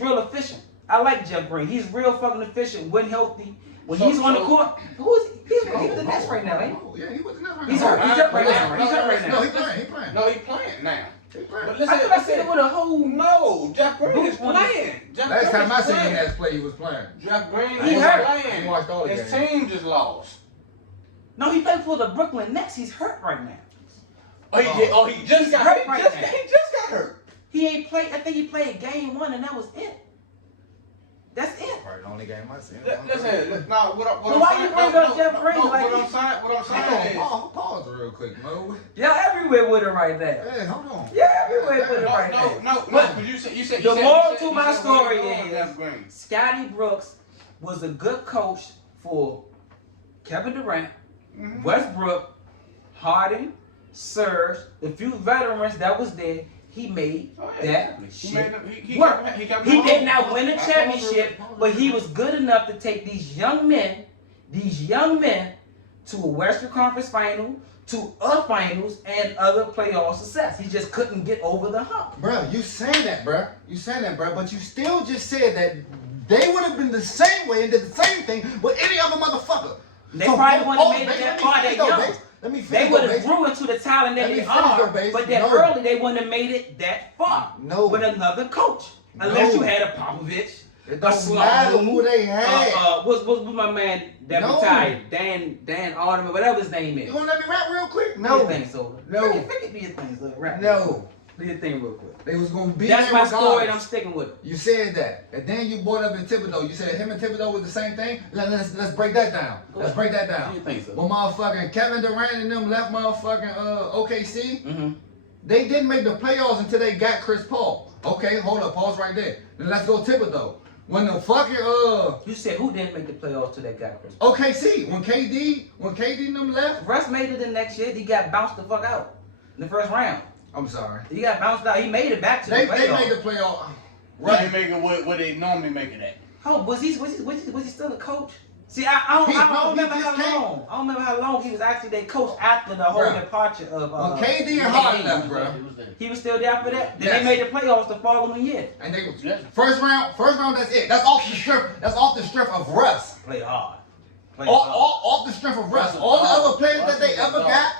real efficient. I like Jeff Green. He's real fucking efficient when healthy. When he's on the court, he's with the Nets right now, ain't Yeah, he was the Nets right now. He's hurt. He's hurt right now. He's hurt right now. No, he playing. No, he playing now. He playing. But he? I thought I seen him with a whole. No, Jeff Green is Boot playing. Jeff Last Green time I is seen him playing. Nets play, he was playing. Jeff Green He is hurt. playing. He watched all the His games. team just lost. No, he played for the Brooklyn Nets. He's hurt right now. Oh, he did. Oh, he just got hurt hurt. right He now. just got hurt. He ain't played. I think he played game 1 and that was it. That's it. Probably the only game I seen. Listen, no, what But I'm why saying, you bring up Jeff Green like what I'm saying is, Pause real quick, Mo. Y'all everywhere with it right now. Hey, hold on. Yeah, everywhere with it right now. no, but you said The moral to my story is Jeff Green. Scotty Brooks was a good coach for Kevin Durant, Westbrook, Harden, Serge, the few veterans that was there. He made that shit work. He did not win a championship, but he was good enough to take these young men to a Western Conference final, to a finals, and other playoff success. He just couldn't get over the hump. Bro, you saying that, bro. But you still just said that they would have been the same way and did the same thing with any other motherfucker. They probably wouldn't have made it that far that young. They would have grew into the talent that they are, but that early they wouldn't have made it that far with another coach. Unless you had a Popovich. It don't matter who they had. What's my man that retired? Dan Alderman, whatever his name is. You wanna let me rap real quick? Do your thing, so. No. Figure do your thing, so rap. No. Do your thing real quick. They was gonna be That's there my regardless. story and I'm sticking with it. You said that. And then you brought up in Thibodeau. You said him and Thibodeau was the same thing. Let's break that down. Let's break that down. Do your thing, so. When motherfucking Kevin Durant and them left motherfucking OKC, Mm-hmm. they didn't make the playoffs until they got Chris Paul. Okay, hold up, pause right there. Then let's go Thibodeau. When the fucking You said who didn't make the playoffs to that guy, Chris? OKC, when KD and them left. Russ made it the next year. He got bounced the fuck out in the first round. I'm sorry. He got bounced out. He made it back to the They playoffs. made the playoff. Right. They make it what they normally make it at. Oh, was he still a coach? See, I don't remember how long he was actually their coach after the whole departure of. When KD and Harden left, bro. He was still there after that. Then Yes. they made the playoffs the following year. And they first round. That's it. That's off the strength of Russ. Play hard. Off the strength of Russ. All the other players that they ever got,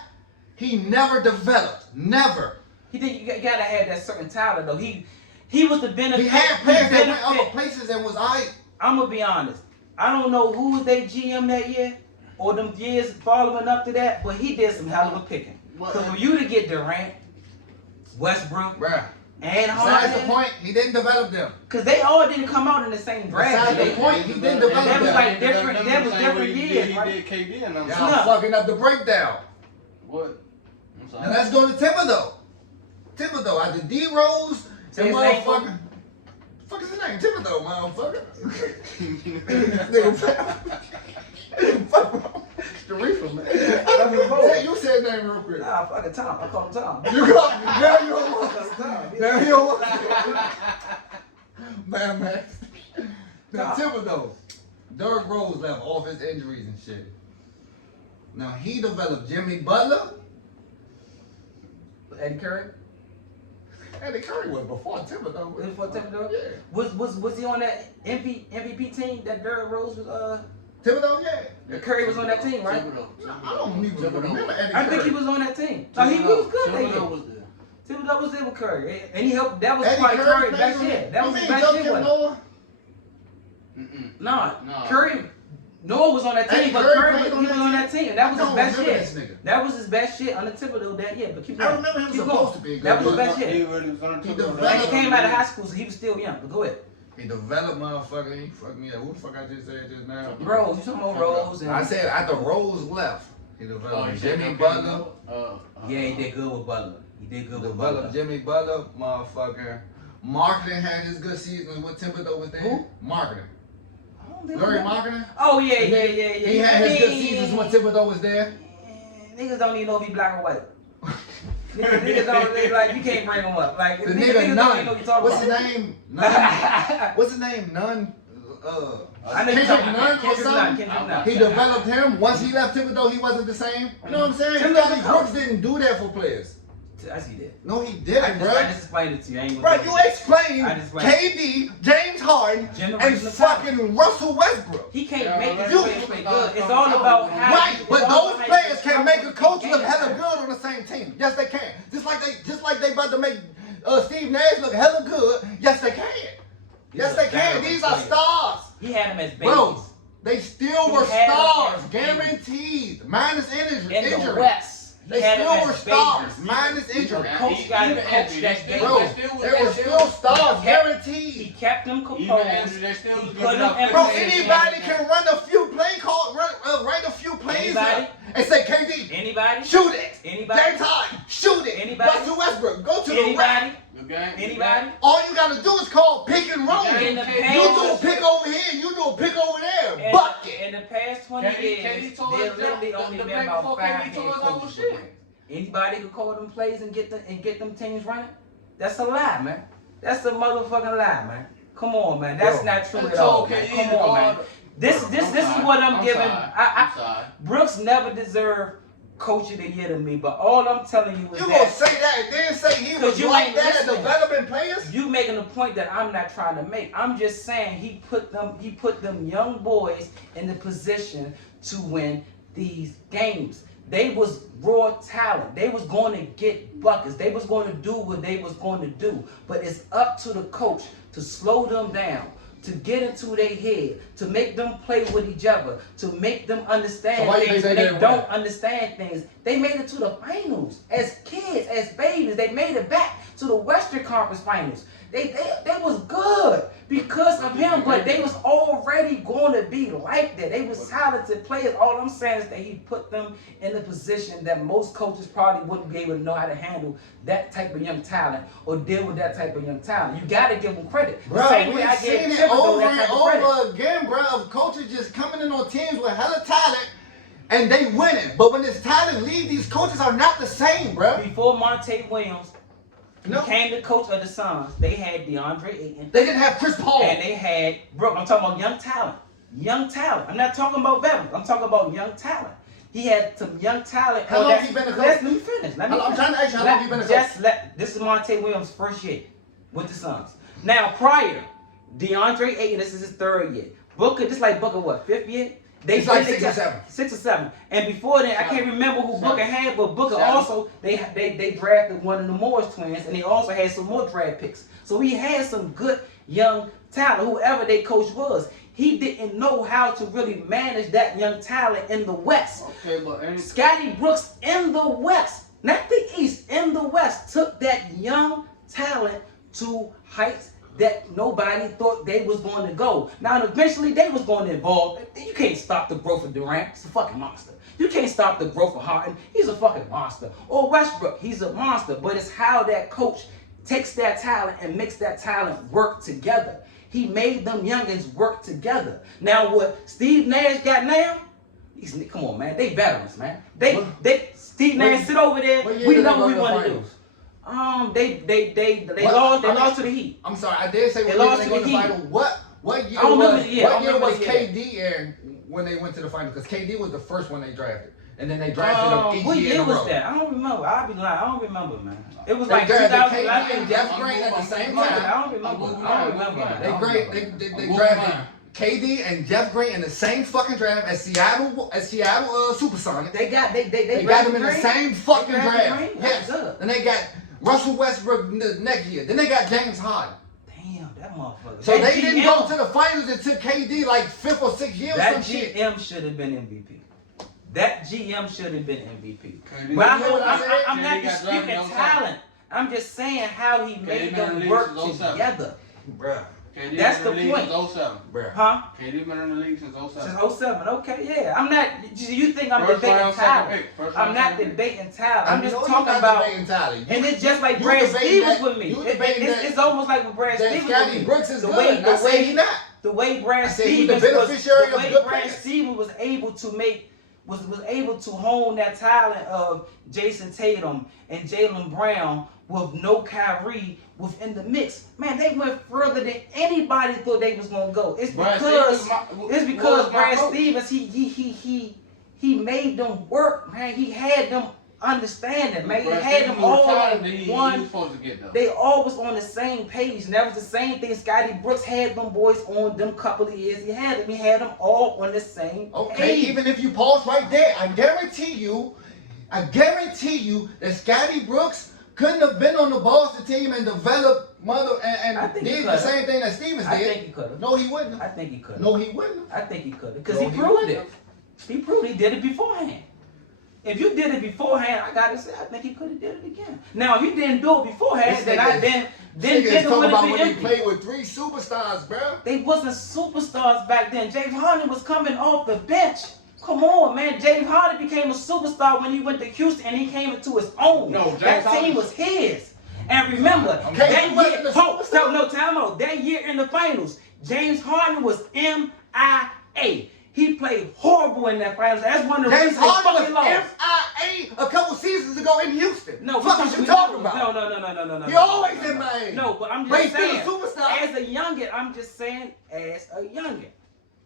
he never developed. Never. He think you gotta have that certain talent though. He was the benefit. He had players that went other places and was alright. I'm gonna be honest. I don't know who was their GM that year or them years following up to that, but he did some hell of a picking. Because for you to get Durant, Westbrook, Bruh. and Besides the Harden, point, he didn't develop them. because they all didn't come out in the same draft. Besides the point, he didn't develop That was them. like different years, He right? did KD and them. Y'all No. fucking up the breakdown. What? I'm sorry. Now let's go to Thibodeau. After D Rose, Say and his name. motherfucking. Fuck is his name? Thibodeau, motherfucker. Nigga, The reefer, man. you said his name real quick. Nah, fucking Tom. I call him Tom. You got now you don't want Tom. Now you don't want man. Now Thibodeau, Derrick Rose left off his injuries and shit. Now he developed Jimmy Butler. Eddie Curry. Eddie Curry was before Thibodeau. Was it before Thibodeau? Yeah. Was he on that MVP team that Derrick Rose was? Thibodeau, yeah. Curry was on that team, right? I don't even remember Eddie Curry. I think he was on that team. No, he was good that year. Thibodeau was there. Thibodeau was there with Curry, and he helped. That was Eddie probably Curry's played best on year. it. That You was his mean best Joe year. Kim wasn't Noah? it? Nah, No. Curry. Noah was on that Eddie team, but Curry Curry played was on he was that on team? that team. That was I his don't best remember year. this nigga. That was his best year under Thibodeau that year. But keep going. I remember him Keep supposed going. to be a good That was his player. best year. He really was on He Thibodeau. developed- And he came out of high school, so he was still young. But go ahead. He developed motherfucker. He fucked me up. Who the fuck I just said just now? Rose, you talking about Rose? And I said after Rose left, he developed Jimmy Butler. yeah, he did good with Butler. He did good with Butler. Developed Jimmy Butler, motherfucker. Marketing had his good seasons with Thibodeau was there. Who? Marketing. I don't think Larry so. Marketing. Oh yeah. He had his good seasons when Thibodeau was there. Niggas don't even know if he black or white. niggas don't they like you can't bring him up. Like The niggas nigga don't even know what you Nunn. talking What's his about. name? Nunn. What's his name? Nunn. I know you Kendrick talking Nunn about or Kendrick Nunn. something? Kendrick Nunn. He developed him. Once he left Thibodeau, he wasn't the same. You know what I'm saying? Timberlake Scotty coach. Brooks didn't do that for players. I see that. No, he didn't, bro. I just explained it to you. I ain't Bro, gonna you do it. explained I just explained KD, James Harden, and Generational fucking Russell Westbrook. He can't Yeah, make right. these players play good. It's all about how. Right, it's but all those about how players you can make a coach game look hella plan. good on the same team. Yes, they can. Just like they about to make Steve Nash look hella good. Yes, they can. Yes, they can. These are stars. He had them as babies. Bro, they still were He had them stars, as babies. guaranteed. Minus injury. In the West, They still were stars, minus injury. Coach got to coach that game. Bro, they were still stars, He guaranteed. kept them Even composed. Andrew, they still He was put giving them up in Bro, position. anybody can run a few play call, write a few plays Anybody? up and say, KD, Anybody? shoot it. Anybody? James Harden, shoot it. Anybody? Russell Westbrook, go to the rack. Anybody? The game. Anybody? All you gotta do is call pick and roll. In the You do a past, pick over here, you do a pick over there. in, Bucket. in the past 20 KD years, told there us literally the only been play about before 5 KD head told us our coaches. shit. with rings. Anybody could call them plays and get them teams running? That's a lie, man. That's a motherfucking lie, man. Come on, man. That's Bro, not true I at all. told Man. KD Come to on, man. guard- This is what I'm giving. I'm sorry. Brooks never deserved Coach of the Year to me, but all I'm telling you is You that gonna say that and then say he 'Cause was you like ain't that at listening. developing players? you making a point that I'm not trying to make. I'm just saying he put them young boys in the position to win these games. They was raw talent. They was going to get buckets. They was going to do what they was going to do. But it's up to the coach to slow them down, to get into their head, to make them play with each other, to make them understand So why you things think when they they didn't don't win? understand things. They made it to the finals as kids, as babies. They made it back to the Western Conference Finals. They was good because of him, but they was already going to be like that. They was talented players. All I'm saying is that he put them in a position that most coaches probably wouldn't be able to know how to handle that type of young talent or deal with that type of young talent. You got to give them credit. The Bro, same way we've I gave seen it Thibodeau over that and type of credit. over again, bro, of coaches just coming in on teams with hella talent and they winning. But when this talent leaves, these coaches are not the same, bro. Before Monte Williams No. became the coach of the Suns, they had DeAndre Ayton. They didn't have Chris Paul. And they had, bro, I'm talking about young talent. Young talent. I'm not talking about veterans. I'm talking about young talent. He had some young talent. How long he been a coach? Let me finish. I'm trying to ask you how long he been a coach. This is Monte Williams' first year with the Suns. Now, prior, DeAndre Ayton, this is his 3rd year. Booker, this like Booker, what, 5th year? It's like 6 or 7. 6 or 7. And before that, I can't remember who Booker had, but Booker also, they drafted one of the Morris twins, and they also had some more draft picks. So he had some good young talent, whoever their coach was. He didn't know how to really manage that young talent in the West. Okay, but Scotty Brooks in the West, not the East, in the West, took that young talent to heights that nobody thought they was going to go. Now, eventually, they was going to evolve. You can't stop the growth of Durant. He's a fucking monster. You can't stop the growth of Harden. He's a fucking monster. Or Westbrook. He's a monster. But it's how that coach takes that talent and makes that talent work together. He made them youngins work together. Now, what Steve Nash got now, come on, man. They veterans, man. Steve Nash sit over there. We know what we want to do. They lost to the Heat. I'm sorry, I did say They when lost they to went the to the Heat. final. What year I don't was remember the year. I what don't year was remember the KD in when they went to the final? Because KD was the first one they drafted, and then they drafted him each What year year in a row. was that? I don't remember. I'll be lying. I don't remember, man. It was They like drafted 2011. KD and Jeff Green at the same I time. don't remember. I don't remember. man. I don't remember. They drafted KD and Jeff Green in the same fucking draft as Seattle Supersonics. They got them in the same fucking draft. Green? Yes. That's good. And they got Russell Westbrook the next year. Then they got James Harden. Damn, that motherfucker. So That they didn't go to the finals. It took KD like 5th or 6th year or That some shit. GM should have been MVP. That GM should have been MVP. KD But You hear what I said? I'm not KD got disputing drafted on talent. I'm just saying how he made been in them the work league since 07. together. Bruh. KD That's been in the league point. Since 07. Bruh. Huh? KD been in the league since 07. Since 07. Okay, yeah. I'm not. You think I'm First debating round, second talent? pick. First I'm round, not second pick. debating talent. I'm I just know talking you're not about. debating talent. And it's just like you Brad debating Stevens that- with me. you debating that- It's almost like with Brad That Stevens with Scotty me. Brooks is The good. way- Not saying he not. The way Brad I said he's Stevens the beneficiary the of way good Brad players. Stevens was able to make was able to hone that talent of Jason Tatum and Jaylen Brown with no Kyrie within the mix. Man, they went further than anybody thought they was gonna go. It's Brad because Stevens it's because was my Brad coach. Stevens he made them work, man. He had them understand it, man. They But had he them was all retired, on he one. was supposed to get them. They all was on the same page, and that was the same thing. Scotty Brooks had them boys on them couple of years. He had them all on the same Okay, page. even if you pause right there, I guarantee you that Scotty Brooks couldn't have been on the Boston team and developed I think he did the could've. same thing that Stevens did. I think he could have. No, he wouldn't I have. think he could have. No, he wouldn't have. I think he could have, because No, he he proved wouldn't it. have. He proved he did it beforehand. If you did it beforehand, I gotta say, I think he could have did it again. Now, if you didn't do it beforehand, This then nigga- then Niggas it talking would about have when been he empty. played with 3 superstars, bro. They wasn't superstars back then. James Harden was coming off the bench. Come on, man. James Harden became a superstar when he went to Houston and he came into his own. No, James that team Harden- was his. And remember, Okay, that he wasn't year, a superstar? time out. That year in the finals, James Harden was MIA. He played horrible in that finals. That's one of the James reasons they Harden fucking was lost. MIA a couple seasons ago in Houston. No, What is you talking about? No. He always in Miami. No, but I'm But just he's still saying. a superstar. As a youngin, I'm just saying, as a youngin.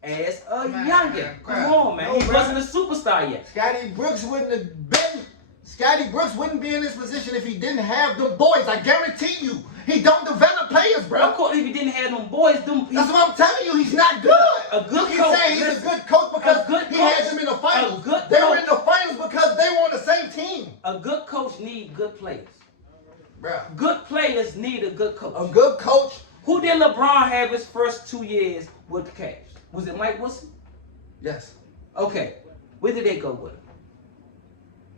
As a Man, youngin. Come bruh. on, man. No, He bruh. wasn't a superstar yet. Scotty Brooks wouldn't have been. Scotty Brooks wouldn't be in this position if he didn't have the boys. I guarantee you, he don't develop players, Of bro. course, if he didn't have them boys, That's what I'm telling you. He's not good. A good you coach, keep saying he's listen, a good coach because a good he coach- had them in the finals. a good They were coach- in the finals because they were on the same team, a good coach need good players. bro. Good players need a good coach. A good coach. Who did LeBron have his first 2 years with the Cavs? Was it Mike Wilson? Yes. Okay. Where did they go with him?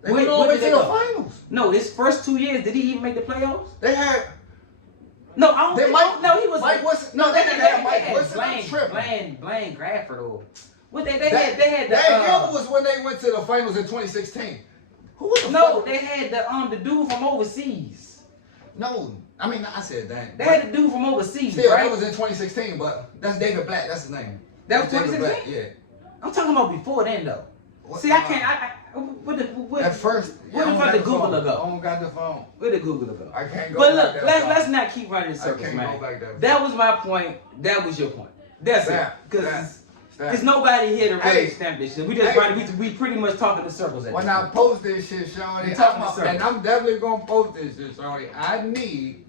They Where went all the way did to they the go? finals. No, his first 2 years, did he even make the playoffs? They had. No, I don't They think. Mike- No, he was. Mike Wilson- no, they didn't have Mike Wilson. I'm tripping. Blaine Grafford or what they That had the Gilbert was when they went to the finals in 2016. Who was the no, fuck? they had the dude from overseas. No, I mean I said that. They had the dude from overseas, Still, right? that was in 2016, but that's David Black. That's his name. That was David 2016? Black, yeah. I'm talking about before then though. What- See, I can't. What At first, where the I don't fuck got did the Google phone. go? I don't got the phone. Where did Google go? I can't go. But like look, that, let's dog. not keep running in circles, can't man. go like that. That was my point. That was your point. That's Snap, it. Because snap. there's nobody here to really Hey. stamp this shit. We just Hey. running. We pretty much talking in circles at When this I point. post this shit, Shawty, We talking about and I'm definitely gonna post this shit, Shawty. I need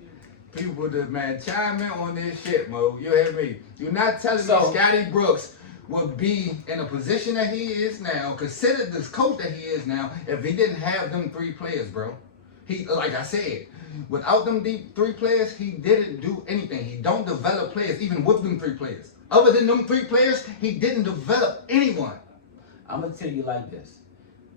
people to chime in on this shit, Mo. You hear me? You're not telling So- me Scotty Brooks would be in a position that he is now, considered this coach that he is now, if he didn't have them 3 players, bro. He, like I said, without them 3 players, he didn't do anything. He don't develop players, even with them 3 players. Other than them 3 players, he didn't develop anyone. I'm gonna tell you like this: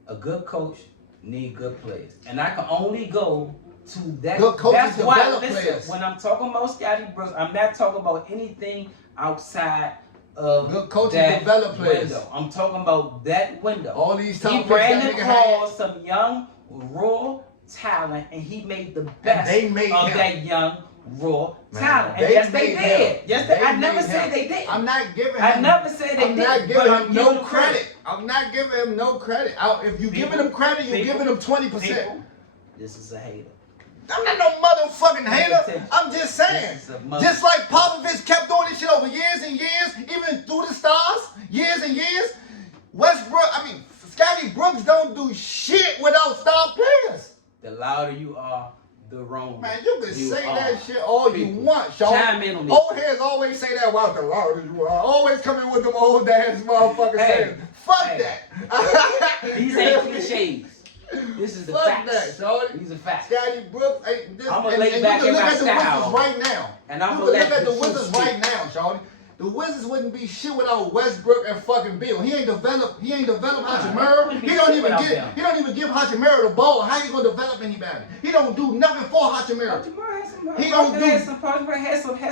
a good coach need good players, and I can only go to that. Good coaches That's why. develop Listen, players. when I'm talking about Scotty Brooks, I'm not talking about anything outside of Good coaches that develop players. window. I'm talking about that window. All these top He picks ran that the nigga had. call some young raw talent, and he made the best they made of him. that young raw Man, talent. And they yes, they made did. him. Yes, They I never made said him. they did. I'm not giving him. I never said they I'm did. not but giving I'm him giving no them credit. I'm not giving him no credit. If you giving him credit, you're giving him 20%. People, this is a hater. I'm not no motherfucking hater. Attention. I'm just saying. This is a mother- Just like Popovich kept doing this shit over years and years, even through the stars, years and years. Scotty Brooks don't do shit without star players. The louder you are, the wrong. Man, you can say are. that shit all you People, want, Sean. chime in on this. Old heads always say that while the louder you are. Always come in with them old ass motherfuckers Hey, saying, fuck hey. that. These ain't cliches. This is the Fuck facts. that, Shorty. These are facts. Scotty Brooks, this, I'ma and, lay and back you in can look my at the style. Wizards right now. And I'm you gonna can look let at the the Wizards truth right now, Shorty. The Wizards wouldn't be shit without Westbrook and fucking Bill. He ain't developed Hachimura. wouldn't be He don't shit even without give them. he don't even give Hachimura the ball. How you gonna develop anybody? He don't do nothing for Hachimura. He don't do- had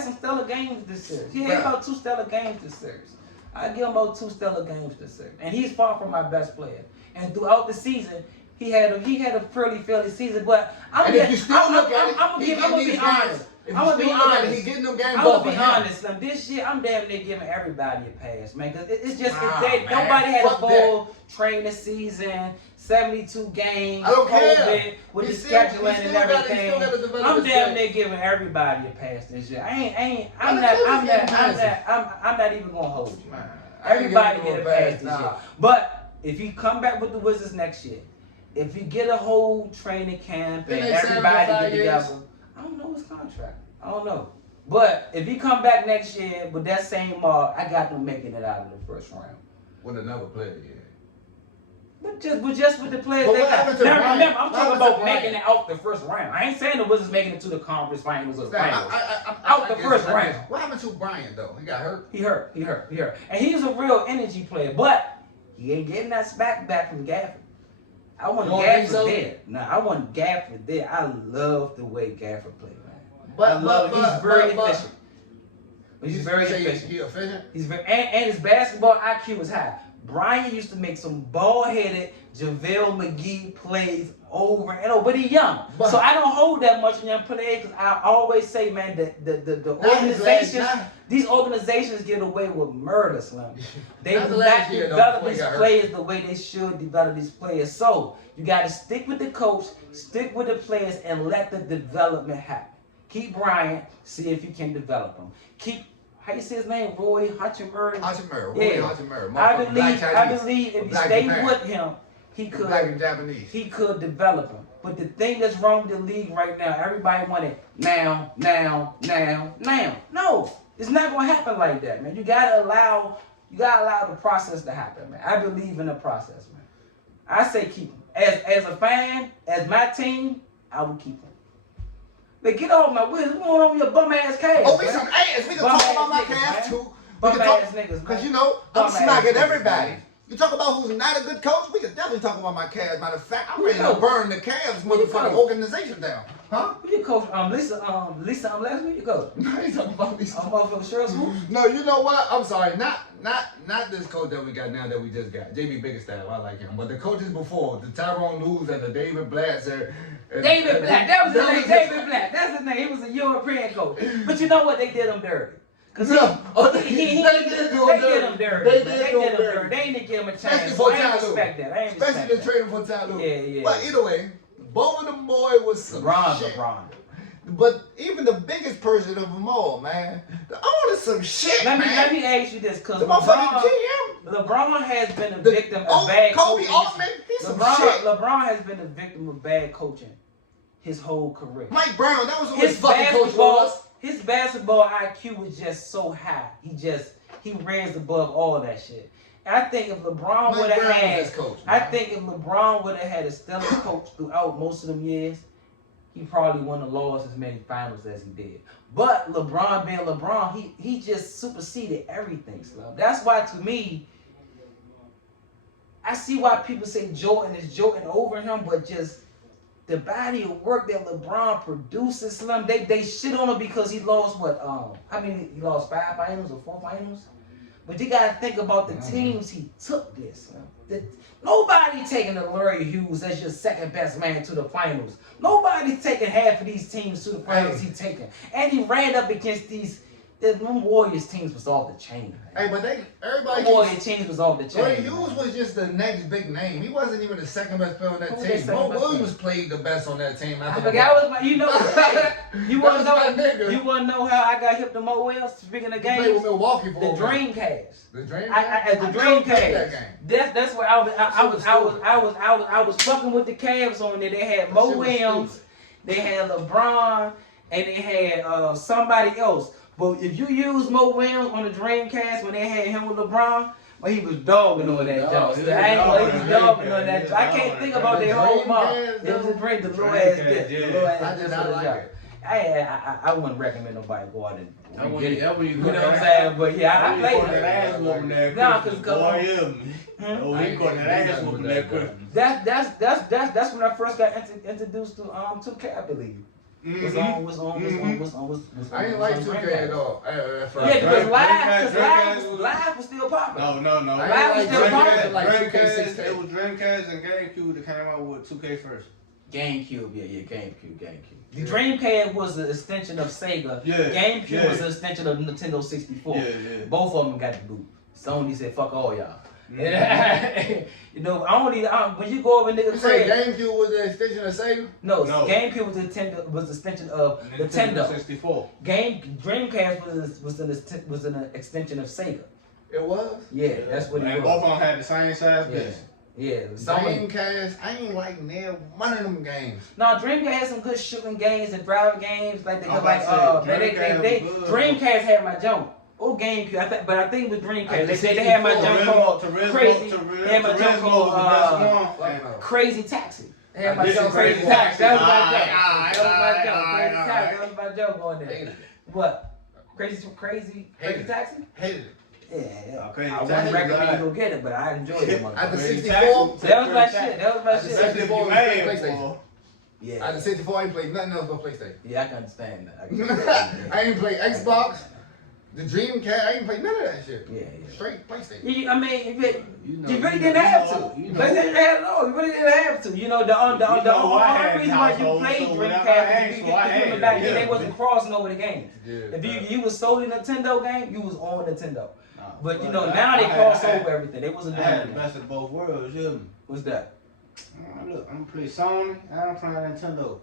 some stellar games this series. He had Bruh. about 2 stellar games this series. I give him about 2 stellar games this series, and he's far from my best player. And throughout the season, he had a fairly season. But And if you still look at it, I'm he gonna getting be these honest. games. If I'm you gonna be still look at it, honest. he getting them games I'm off gonna of be him. honest. Now, this year, I'm damn near giving everybody a pass, man. Cause it's just Nah, man, man, nobody had a fuck full training season, 72 games, I don't COVID care. with He the still- he scheduling and still gotta- he still everything. gotta develop I'm his damn game. near giving everybody a pass this year. I'm not even gonna hold you. Man, I ain't Everybody giving get him a pass this year. But if he come back with the Wizards next year if you get a whole training camp Didn't and they sign him for everybody 5 get years? together, I don't know his contract. I don't know. But if he come back next year with that same mark, I got them making it out of the first round. With another player, yeah. But just with the players But they what got. happened to Now Bryant? remember, I'm What talking happened to about making Bryant? it out the first round. I ain't saying the Wizards making it to the conference finals or the finals. I Out the guess- first I guess. round. What happened to Bryant though? He got hurt. He hurt. And he's a real energy player, but he ain't getting that smack back from Gafford. I want You don't think Gafford so? there. Nah, I want Gafford there. I love the way Gafford played, man. But- I love but- it. He's very but- efficient. He's very You say efficient. He efficient? He's very, and his basketball IQ is high. Brian used to make some ball-headed JaVale McGee plays over and over, but he's young. But- So I don't hold that much on young players because I always say, man, that the Not his organizations, last- these organizations get away with murder, Slim. They Not do the not last year, though, develop before he these got hurt. players the way they should develop these players. So you got to stick with the coach, stick with the players, and let the development happen. Keep Bryant, see if you can develop him. Keep, how you say his name, Roy Hachimura? Hachimura. Yeah. Roy Hachimura. I Motherfucker, black believe Chinese. if you Black stay Japan. with him, he Black and could Japanese. develop him. But the thing that's wrong with the league right now, everybody want it now. No, it's not gonna happen like that, man. You gotta allow the process to happen, man. I believe in the process, man. I say keep him. As a fan, as my team, I will keep him. But get off my wheels. What's going on with your bum ass Cavs? Oh, we man? some ass. We can Bum talk about my ass niggas, Cavs man. too. We Bum can talk ass niggas, because man. you know Bum I'm ass smacking niggas, everybody. man. You talk about who's not a good coach. We can definitely talk about my Cavs. Matter of fact, I'm Who ready you to coach? burn the Cavs Who you motherfucking coach? organization down. Huh? Who you coach? Lisa, last week you coach. No, he's talking about these. Motherfucker Shirley's who? No, you know what? I'm sorry. Not this coach that we got now that we just got. JB Biggerstaff, I like him. But the coaches before, the Tyrone Lewis and the David Blatts. David Black. That was his name. David Black. That's his name. He was a European coach. But you know what? They did him dirty. Cause No. Oh, they did him dirty. They did Man. do him dirty. They didn't give him a Especially chance. for So I ain't Ty Lue. respect that. I ain't Especially the respect that. trading for Ty Lue. Yeah. But either way, both of them boys was some shit. LeBron. But even the biggest person of them all, man, the owner's some shit, Let man. me ask you this, cause The motherfucking GM. LeBron has been a victim of Kobe bad coaching. Altman, he's some shit. LeBron has been a victim of bad coaching his whole career. Mike Brown, that was who his fucking coach was. His basketball IQ was just so high. He raised above all that shit. And I think if LeBron Mike would have Brown was had, his coach, I man. think if LeBron would have had a stellar coach throughout most of them years, he probably wouldn't have lost as many finals as he did. But LeBron being LeBron, he just superseded everything, Slum. That's why to me, I see why people say Jordan is Jordan over him, but just the body of work that LeBron produces, Slim, they shit on him because he lost he lost 5 finals or 4 finals? But you gotta think about the teams he took this, Slim. Nobody taking the Larry Hughes as your second best man to the finals. Nobody's taking half of these teams to the finals he taking. And he ran up against them Warriors teams was off the chain. Hey, but everybody. The Warriors teams was off the chain. Larry Hughes was just the next big name. He wasn't even the second best player on that Who was team. the second Mo best Williams played the best on that team. I forgot what you know. You wanna That was my nigga. You wanna know how I got hip to Mo Williams? Speaking of He played games, with Milwaukee for the a while. Dreamcast. The Dream. The never played that Dreamcast. game. That's where I was fucking with the Cavs on there. They had Mo That shit was Williams, stupid. they had LeBron, and they had somebody else. But if you use Mo Williams on the Dreamcast when they had him with LeBron, well, he was dogging on that jump. He He was was dogging on that. dogging. I can't think about their whole mom. Dreamcast, It was a dream, the though. little ass Dreamcast, dick. yeah. The little I ass did dick not on the like job. it. I wouldn't recommend nobody go out and get it. You know what I'm that saying? But yeah, I played that it. ass whooping that Nah, Christmas. 'cause- Boy, yeah. Hmm? Oh, he caught that ass whooping that Christmas. That's when I first got introduced to 2K, I believe. Was on. I didn't like 2K at all. Yeah, because live was still popular. No. I was didn't still like popular. Dreamcast, like 2K16. It was Dreamcast and GameCube that came out with 2K first. GameCube, GameCube. The Dreamcast was an extension of Sega. Yeah, GameCube yeah. was an extension of Nintendo 64. Yeah. Both of them got the boot. Sony said, "Fuck all y'all." Mhm. You know, when you go over You niggas' say crib, GameCube was the extension of Sega? no, No. GameCube was the extension of Nintendo. 64. Dreamcast was an extension of Sega. It was? Yeah, that's what it And was. both of them had the same size Yeah. disc. Yeah, so many. Dreamcast, I ain't like near one of them games. No, Dreamcast had some good shooting games and driving games. Like they I'm like about to say, Dreamcast was good. Dreamcast had my jump. Oh, GameCube, but I think with Dreamcast they had my jump called Crazy. They had my jump called Crazy Taxi. They had my jump Crazy Taxi. That was my jump. Crazy Taxi. That was my jump on there. What? Crazy Taxi? Hated it. Yeah. Crazy I Taxi wouldn't recommend you was go get it, but I enjoyed it. At the Crazy 64, Taxi. That was my shit. That was my At the shit. 64 was PlayStation. Yeah. At the 64, I ain't played nothing else but PlayStation. Yeah, I can understand that. I ain't played Xbox, the Dreamcast. I ain't played none of that shit. Yeah. Straight PlayStation. I mean, you really didn't have to. PlayStation had it all. You really didn't have to. You know, the only reason why you played Dreamcast is because back then they wasn't crossing over the games. Yeah, If you was solely Nintendo game, you was on Nintendo. But you know, now they cross over everything. They wasn't I doing had the that. best of both worlds, you hear me? What's that? Look, I'm gonna play Sony and I'm playing Nintendo.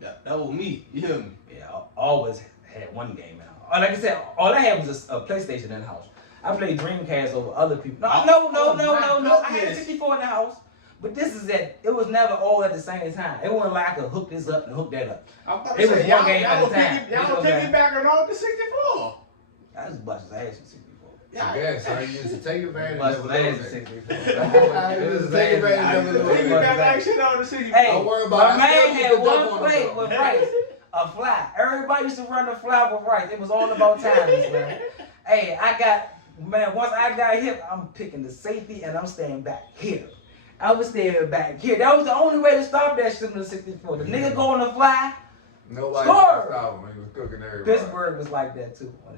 That was me, you hear me? Yeah, I always had one game in the house. Like I said, all I had was a PlayStation in the house. I played Dreamcast over other people. No. I had a 64 in the house. But this is that it was never all at the same time. It wasn't like I could hook this up and hook that up. It was one game at a time. Y'all piggybacking off the 64. I just busted his ass in 64. Yeah, so I used to take advantage Busted of his ass in it. 64. I used to take advantage of it. Piggyback like shit on the 64. Hey, Don't worry about my it. man I still had used to one dunk on play him, with though. rice, a fly. Everybody used to run the fly with rice. It was all about timing, man. Hey, once I got hit, I'm picking the safety and I'm staying back here. I was staying back here. That was the only way to stop that shit in the 64. The nigga go on the fly. Nobody Score! stopped him. He was cooking everybody. Pittsburgh was like that too on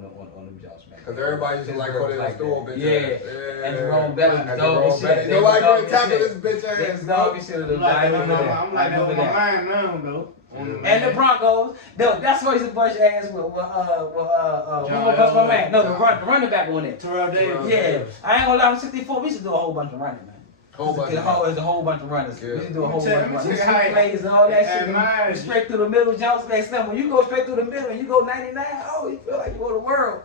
them jobs, man. Because everybody used to like what they was doing, bitch ass. Yeah. And Jerome Bettis was And dog Jerome and shit. Bettis. They was Nobody dog could and tackle shit. this bitch They ass. was dog and shit. I remember that. I'm like that with my mind now, though. And the Broncos, that's why he's a bunch of ass with who was my man? No, the running back on it. Terrell Davis. Yeah, I ain't gonna lie, I'm 64. We should do a whole bunch of running, man. There's a whole bunch of runners. Yeah. We should do a whole bunch of runners. How you- Plays and all that Hey, shit. man. Straight through the middle, jumps like something. When you go straight through the middle and you go 99, oh, you feel like you go to the world.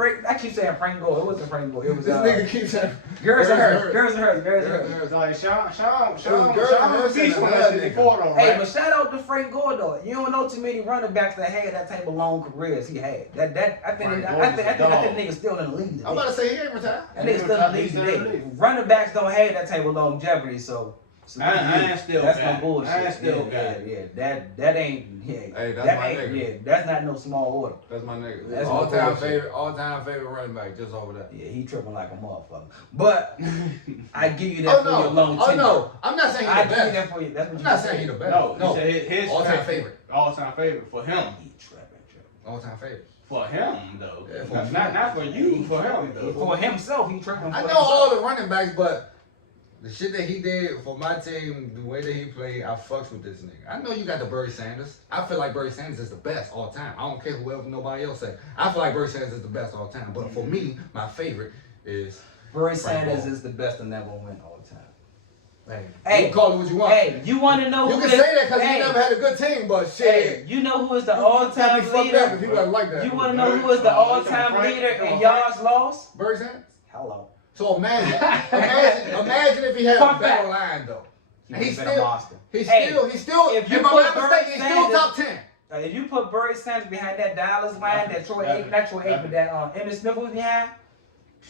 I keep saying Frank Gore. It wasn't Frank Gore. It was This nigga keeps saying. Garrison Hurst. It's like Sean Hurst Beach and on another that 64 though, Hey, right? but shout out to Frank Gore though. You don't know too many running backs that had that type of long careers he had. I think the nigga's still in the league today. I'm about to say he ain't retired. That nigga's still in the league today. Running backs don't have that type of longevity, so. I ain't still that's got no bullshit. I ain't still got Yeah. That ain't. Yeah, Hey, that's that my ain't. nigga. Yeah, that's not no small order. That's my nigga. That's All my time bullshit. favorite running back, just over there. Yeah, he tripping like a motherfucker. But I give you that for your long tenure. Oh no, I'm not saying I he's the give you best. that for you. That's what I'm you not said. saying he's the best. No, he said his all-time favorite. All-time favorite for him. He tripping. All-time favorite. For him though. Yeah, for not for you, for him though. For himself, he tripping. I know all the running backs, but the shit that he did for my team, the way that he played, I fucks with this nigga. I know you got the Barry Sanders. I feel like Barry Sanders is the best all time. I don't care whoever nobody else say. I feel like Barry Sanders is the best all time. But for me, my favorite is Barry Frank Sanders Gore. is the best and never win all the time. Hey, you can call it what you want. Hey, you want to know You who can is, say that because hey, he never had a good team, but shit. Hey, you know who is the all-time Can't be fucked up if leader? he wasn't like that. You want to know who is the all-time leader in yards lost? Barry Sanders? Hello. So imagine if he had Fun a better fact. line though. He's been a monster. He's Hey, still, if if you I'm put not Barry mistaken, he's still Sanders- top 10. If you put Barry Sanders behind that Dallas line, that Troy Aikman, not Troy Aikman, that Emmitt Smith was behind,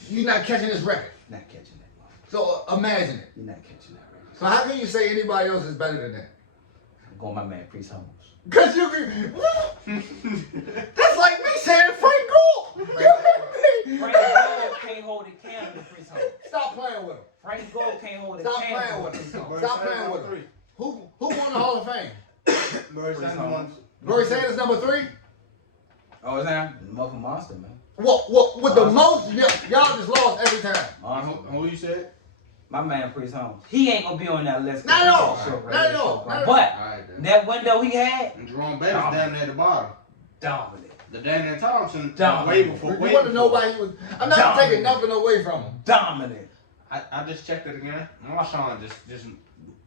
You're not catching this record. not catching that one. So imagine it. You're not catching that record. So how can you say anybody else is better than that? I'm going my man Priest Holmes. Cause you can. That's like me saying Frank Gore. You Frank Gore can't hold a candle to Priest Holmes. Stop playing with him. Frank Gore can't hold a Stop candle playing to with Priest him. Holmes. Stop playing with him. Who won the Hall of Fame? Barry Sanders. Barry Sanders number 3. Oh, is that? Motherfucking monster, man. What with the most? Y'all just lost every time. Monster. Who you said? My man Priest Holmes. He ain't gonna be on that list. Not at all. Sure, Not at all. But Alright, then. that window he had, And Jerome Bettis down there at the bottom. dominant. The Daniel Thompson Dominant. way before. You want to know why he was? I'm not Dominant. taking nothing away from him. Dominant. I just checked it again. Marshawn just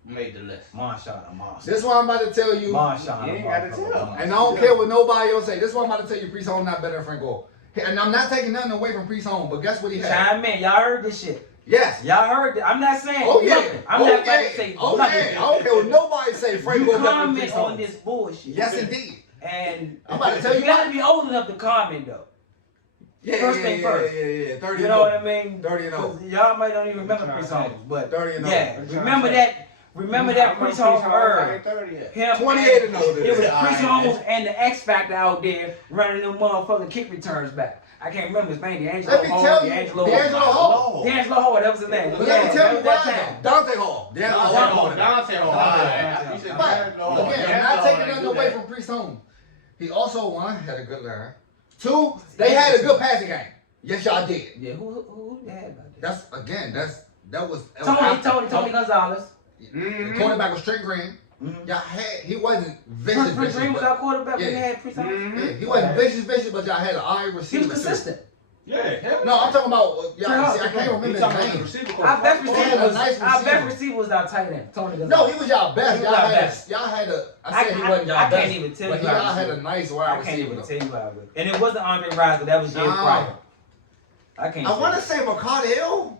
made the list. Marshawn a monster. This is what I'm about to tell you. Marshawn You a ain't gotta motherfucking tell. monster. And I don't care what nobody else say. This is what I'm about to tell you. Priest Holmes not better than Frank Gore. And I'm not taking nothing away from Priest Holmes, but guess what he had? Chime in. Y'all heard this shit. Yes. Y'all heard that? I'm not saying Oh yeah. nothing. I'm oh, not about yeah. to say Oh nothing. yeah. I don't care what nobody say. Frank You Gore better than comment Priest on Holmes. this bullshit. Yes, indeed. And I'm about to tell you gotta what. be old enough to comment though. Yeah, First yeah, thing yeah, first. Yeah. 30 You and know what over. I mean? 30 and over. 'Cause y'all might don't even remember What you Priest trying to Holmes, but 30 and yeah, over. remember that. Remember that Priest Holmes I era. ain't 30 yet. Him 28 and older. It was Yeah, Priest alright, Holmes and the X Factor out there running them motherfucking kick returns back. I can't remember his name. D'Angelo Let me Hall. tell you, D'Angelo D'Angelo Hall. D'Angelo Hall. That was his name. But Yeah, let me tell you that was why that though. time. Dante Hall. D'Angelo Dante Hall. Hall. Dante Hall. Alright. You said But D'Angelo Hall. again, I'm not taking nothing away from Priest Holmes. He also, one, had a good line. Two, they had a good passing game. Yes, y'all did. Yeah, who they had about that? That's again, that was Tony Gonzalez. The quarterback was Trent Green. Mm-hmm. Y'all had he wasn't vicious. Trent Green was but- our quarterback when Yeah. they had Priest Holmes. Yeah, he wasn't vicious, but y'all had an eye receiver. He was consistent. Yeah, hell No, I'm talking about Trent y'all. Holmes. See, I can't remember You his talking about the name. receiver Our best coach? He had receiver a was nice our best receiver. receiver was our tight end, Tony Gonzalez. No, he was y'all best. He was Y'all our had best. y'all had a. I said he I wasn't y'all can't best. even tell but you y'all our had a receiver. nice I wide can't receiver even though. tell you how it was. And it wasn't Andre Rising, that was Jay Nah. Pryor. I can't I want to say. say McCardell.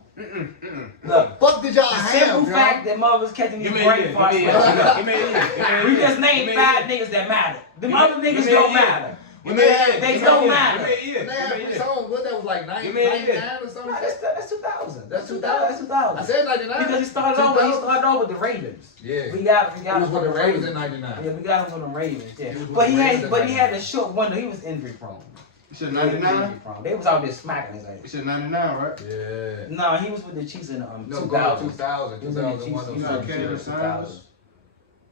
Look, Fuck did y'all the have? simple yo? fact that mother's catching Give these me brain a farts. year. We just named 5 niggas that matter. Them other niggas give me a don't year. matter. When they had, They when don't they- matter. When they had Priest Holmes, what that was like Give me a year. 99 or something. Nah, that's 2000. That's 2000. 2000. That's 2000. I said 99. Because he started off with the Ravens. Yeah. We got He him was with the from Ravens in 99. Yeah, we got him from the Ravens. Yeah, He was with but the he Ravens had in a short window. He was injury prone. You said He was 99? injury prone. They was out there smacking his You ass. said 99, right? Yeah. No, he was with the Chiefs in No, 2000. 2000, He was in the 2001, Chiefs. He was in the 2002. Chiefs in Sanders. 2000.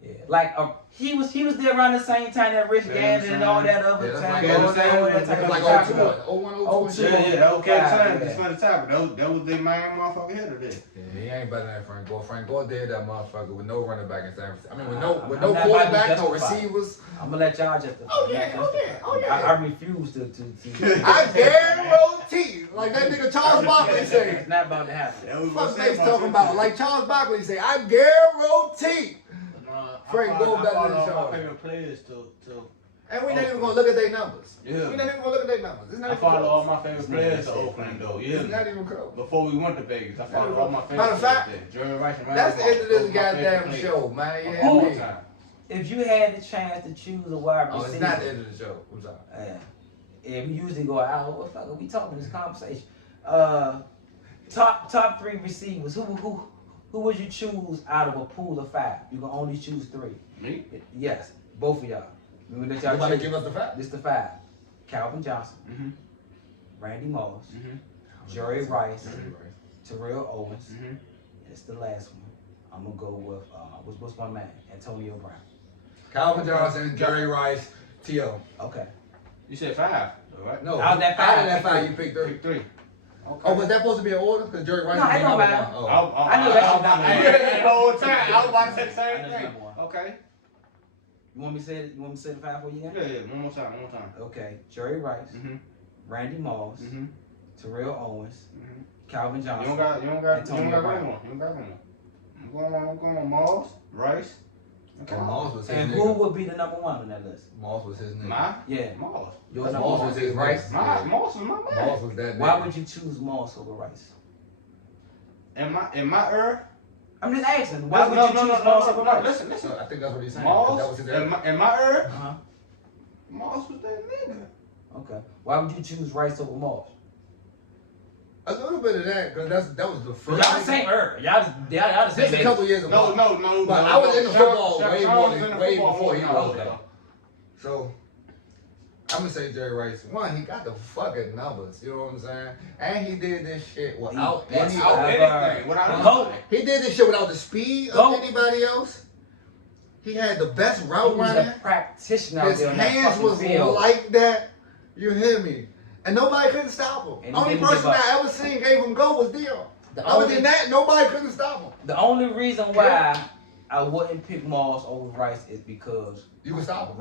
Yeah, like he was there around the same time that Rich Gannon and all that other Yeah, that's time. like all that type It was of like stuff. 01, 02. 02. Yeah, that was Yeah. time. That's not the topic. That was the main motherfucker header there. Yeah, he ain't better than Frank Gore. Frank Gore did that motherfucker with no running back in San Francisco. I mean, with I'm no not about to quarterback, no justify. receivers. I'm gonna let y'all justify. Oh, yeah, oh, yeah, oh, yeah. I refuse to. I guarantee, like that nigga Charles Barkley say. It's not about to happen. That was Fuck what they talking about? Like Charles Barkley say, I guarantee. Frank Gore better than Shaw. My favorite players to And we not even gonna look at their numbers. Yeah. We not even gonna look at their numbers. It's not I even follow all close. my favorite players to Oakland though. Yeah. It's not even close. Before we went to Vegas, I followed all my favorite Matter of fact, players there. Jerry Rice and That's the end of this Those my favorite goddamn players. show, man. Yeah, All man. time. If you had the chance to choose a wide Oh, receiver, it's not the end of the show. I'm sorry. yeah, we usually go out. What the fuck are we talking this conversation? Top 3 receivers. Who would you choose out of a pool of 5? You can only choose 3. Me? Yes, both of y'all. We let You y'all about to choose. give us the fact? This the 5. Calvin Johnson, Mm-hmm. Randy Moss, Mm-hmm. Jerry Rice, Mhm. Terrell Owens. Mm-hmm. And it's the last one. I'm gonna go with what's my man? Antonio Brown. Calvin Johnson, Jerry Rice, T.O. Okay. You said 5, right? No, Out of that out of 5, that 5, you picked 3. Pick 3. Okay. Oh, was that supposed to be an order? Because Jerry Rice No, was it don't number matter. 1. Oh. I knew that shit not I matter. the whole time. I was about to say the I same know thing. number 1. Okay. You want me to say it? You want me to say the 5 for you again? Yeah, one more time. Okay. Jerry Rice, Mm-hmm. Randy Moss, Mm-hmm. Terrell Owens, Mm-hmm. Calvin You Johnson. don't got Antonio one. Brown. You don't got one. I'm going Moss, Rice. Okay. Oh, Moss was his And nigga. who would be the number 1 on that list? Moss was his nigga. My Yeah. Moss. Your Moss number was 1. his Rice. Moss is my man. Moss was that nigga. Why would you choose Moss over Rice? In my era. I'm just asking. Why would you choose Moss over Rice? Listen. I think that's what he's saying. 'cause that was Moss. his In my era, Uh-huh. Moss was that nigga. Okay. Why would you choose Rice over Moss? A little bit of that, because that was the first. Y'all the same era. Y'all the same Just a age. couple years ago. No. But I was into football way Sean more was than- into way football before he more than I was, was, though. So, I'm gonna say Jerry Rice. One, he got the fucking numbers. You know what I'm saying? And he did this shit without any. Without anything. Without Go. anything. He did this shit without the speed Go. of anybody else. He had the best He route was running. a practitioner out His there on that hands fucking was field. like that. You hear me? And nobody couldn't stop him. And he Only didn't person give up. I ever seen gave him go was Dion. The Other only- than that, nobody couldn't stop him. The only reason why I wouldn't pick Moss over Rice is because You can stop him.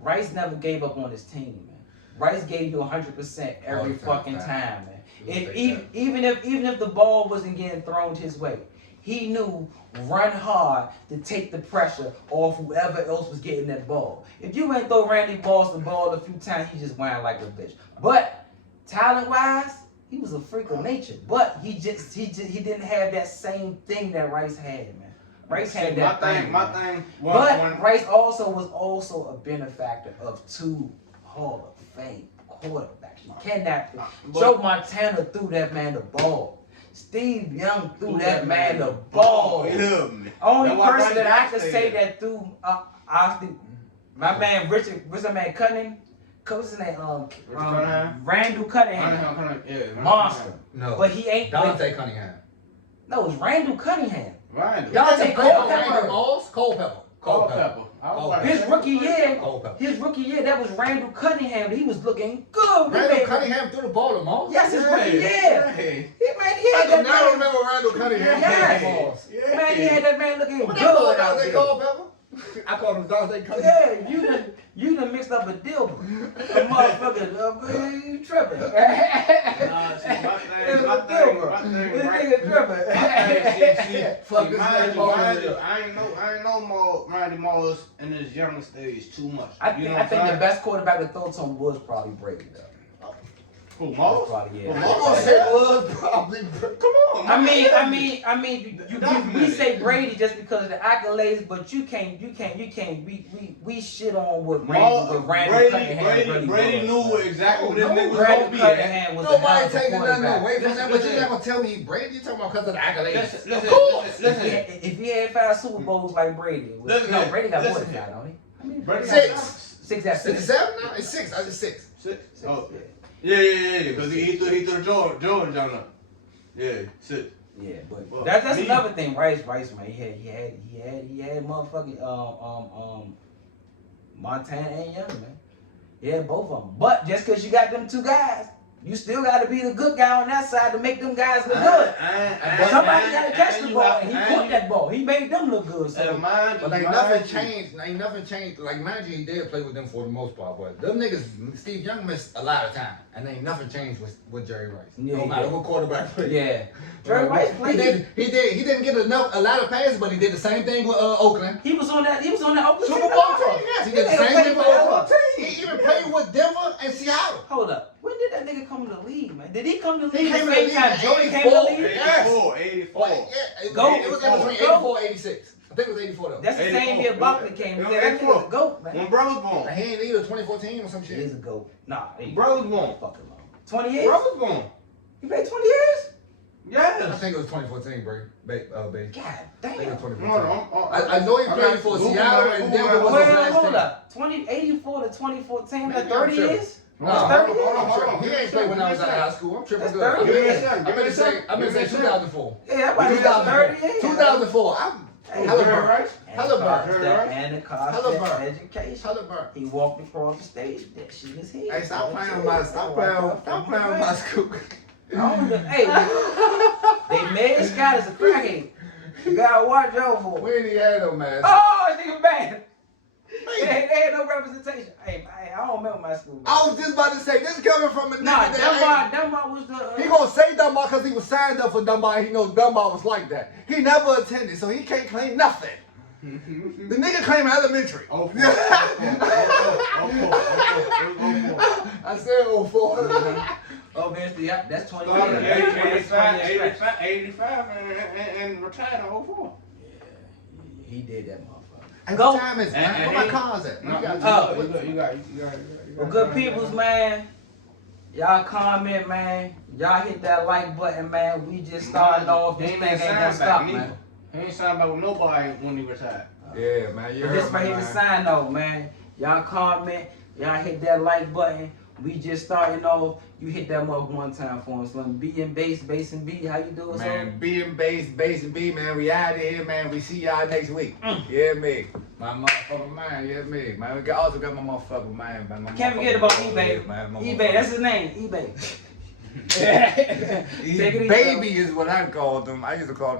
Rice never gave up on his team, man. Rice gave you 100% every All the time, fucking time, man. You And take even if the ball wasn't getting thrown his way, he knew run hard to take the pressure off whoever else was getting that ball. If you ain't throw Randy Moss the ball a few times, he just whined like a bitch. But talent-wise, he was a freak of nature, but he didn't have that same thing that Rice had, man. Rice had that thing. My thing. But Rice was also a benefactor of 2 Hall of Fame quarterbacks. You cannot. Joe Montana threw that man the ball. Steve Young threw that man the ball. Only person that I could say that threw, honestly, my man Richard, what's that man Cunningham? What's his name? Randall Cunningham. Monster. No. But he ain't. Dante Cunningham. No, it's Randall Cunningham. Randall. Dante Culpepper. His rookie year, Culpepper. that was Randall Cunningham. He was looking good. Randall Cunningham threw the ball to Moss? Yes, his rookie year. Hey. I do not remember Randall Cunningham. Yes. Yeah. Man, he had that man looking What good. they call out Dante there. Culpepper? I called him Dante Cunningham. Yeah, you done mixed up a deal. A motherfucker, you tripping. Nah, see, my thing, right? Fuck this Mind man. you, I ain't know more Randy Moss in his younger stage too much. I think the best quarterback to throw to him was probably Brady, though. Who, Moss? Probably, yeah. I'm gonna say was probably. Come on. We say Brady just because of the accolades, but you can't. We shit on what Randall Cunningham Brady knew exactly what this nigga was Randall gonna be. Cunningham was Nobody taking nothing quarterback. away from that, but you're not gonna tell me Brady. You talking about because of the accolades? Listen. If he had 5 Super Bowls like Brady, Brady got more than 5, don't he? I mean, Brady got 6. 6 at 6. 7 now? It's 6. I just 6. Oh. Yeah. Because he threw the Jordan John. Yeah, 6. Yeah, but that's another thing. Rice, man. He had motherfucking Montana and Young, man. Yeah, both of them. But just because you got them 2 guys, you still got to be the good guy on that side to make them guys look good. Somebody got to catch the ball, and he caught that ball. He made them look good. So. But nothing changed. Like, mind you, he did play with them for the most part. But them niggas, Steve Young missed a lot of time, and ain't nothing changed with Jerry Rice. No matter what quarterback played. Yeah, Jerry Rice played. He didn't get a lot of passes, but he did the same thing with Oakland. He was on that Oakland Super Bowl team. Yes, he did the same thing with Oakland. He even played with Denver and Seattle. Hold up. When did that nigga come to the league, man? Did he come to the He league came the to the same time league Jordan in came to the league? 84. Yeah, it was in between 84 and 86. I think it was 84 though. That's the same year Barkley came. Yeah, That nigga's a GOAT, man. When bro was born. He ain't either 2014 or some He shit. is a GOAT. Nah, Bro was born. Fuck him up. 20 years? Bro was born. He played 20 years? I Yes. think it was 2014, bro. Babe. God I think it damn. was 2014. I know he played for Seattle and Denver was his last Hold team. up. 84 to 2014, Maybe 30 I'm tripping. years? No, That's 30 hold years? on. He ain't played when I was out of high school. I'm tripping That's good. 30 years. I'm gonna say 2004. Yeah, I'm about to say 30 years. 2004. Halliburton. And the cost of education. Halliburton. He walked across the stage. That shit is here. Hey, stop playing with my school. Hey, they made Scott as a crackhead. You gotta watch out for. We ain't even had no man. Oh, nigga bad. They had no representation. Hey, I don't remember my school. I was just about to say, this coming from a nigga Nah, that Dunbar was the. he gonna say Dunbar because he was signed up for Dunbar and he knows Dunbar was like that. He never attended, so he can't claim nothing. The nigga claim elementary. Oh, I said 04. Obviously, that's 20 Started years. 85 and retired in 04. Yeah, he did that motherfucker. Hey, Go. what time is it? Where my car's at? You got. Well, good peoples, man. Y'all comment, man. Y'all hit that like button, man. We just started off. This thing ain't gonna stop, man. He ain't signed back with nobody when he retired. Yeah, man. You But heard this right me, here the man. sign off, man. Y'all comment. Y'all hit that like button. We just starting off. You hit that mug one time for us. B&Base, Base and B. How you doing, Man, B&Base, Base and B, man. We out of here, man. We see y'all next week. Yeah, me. My motherfucking mind, yeah, me. Man, we also got my motherfucking mind, man. Can't forget about eBay. Man, eBay, that's his name. eBay. Take it easy, Baby is what I called them. I used to call them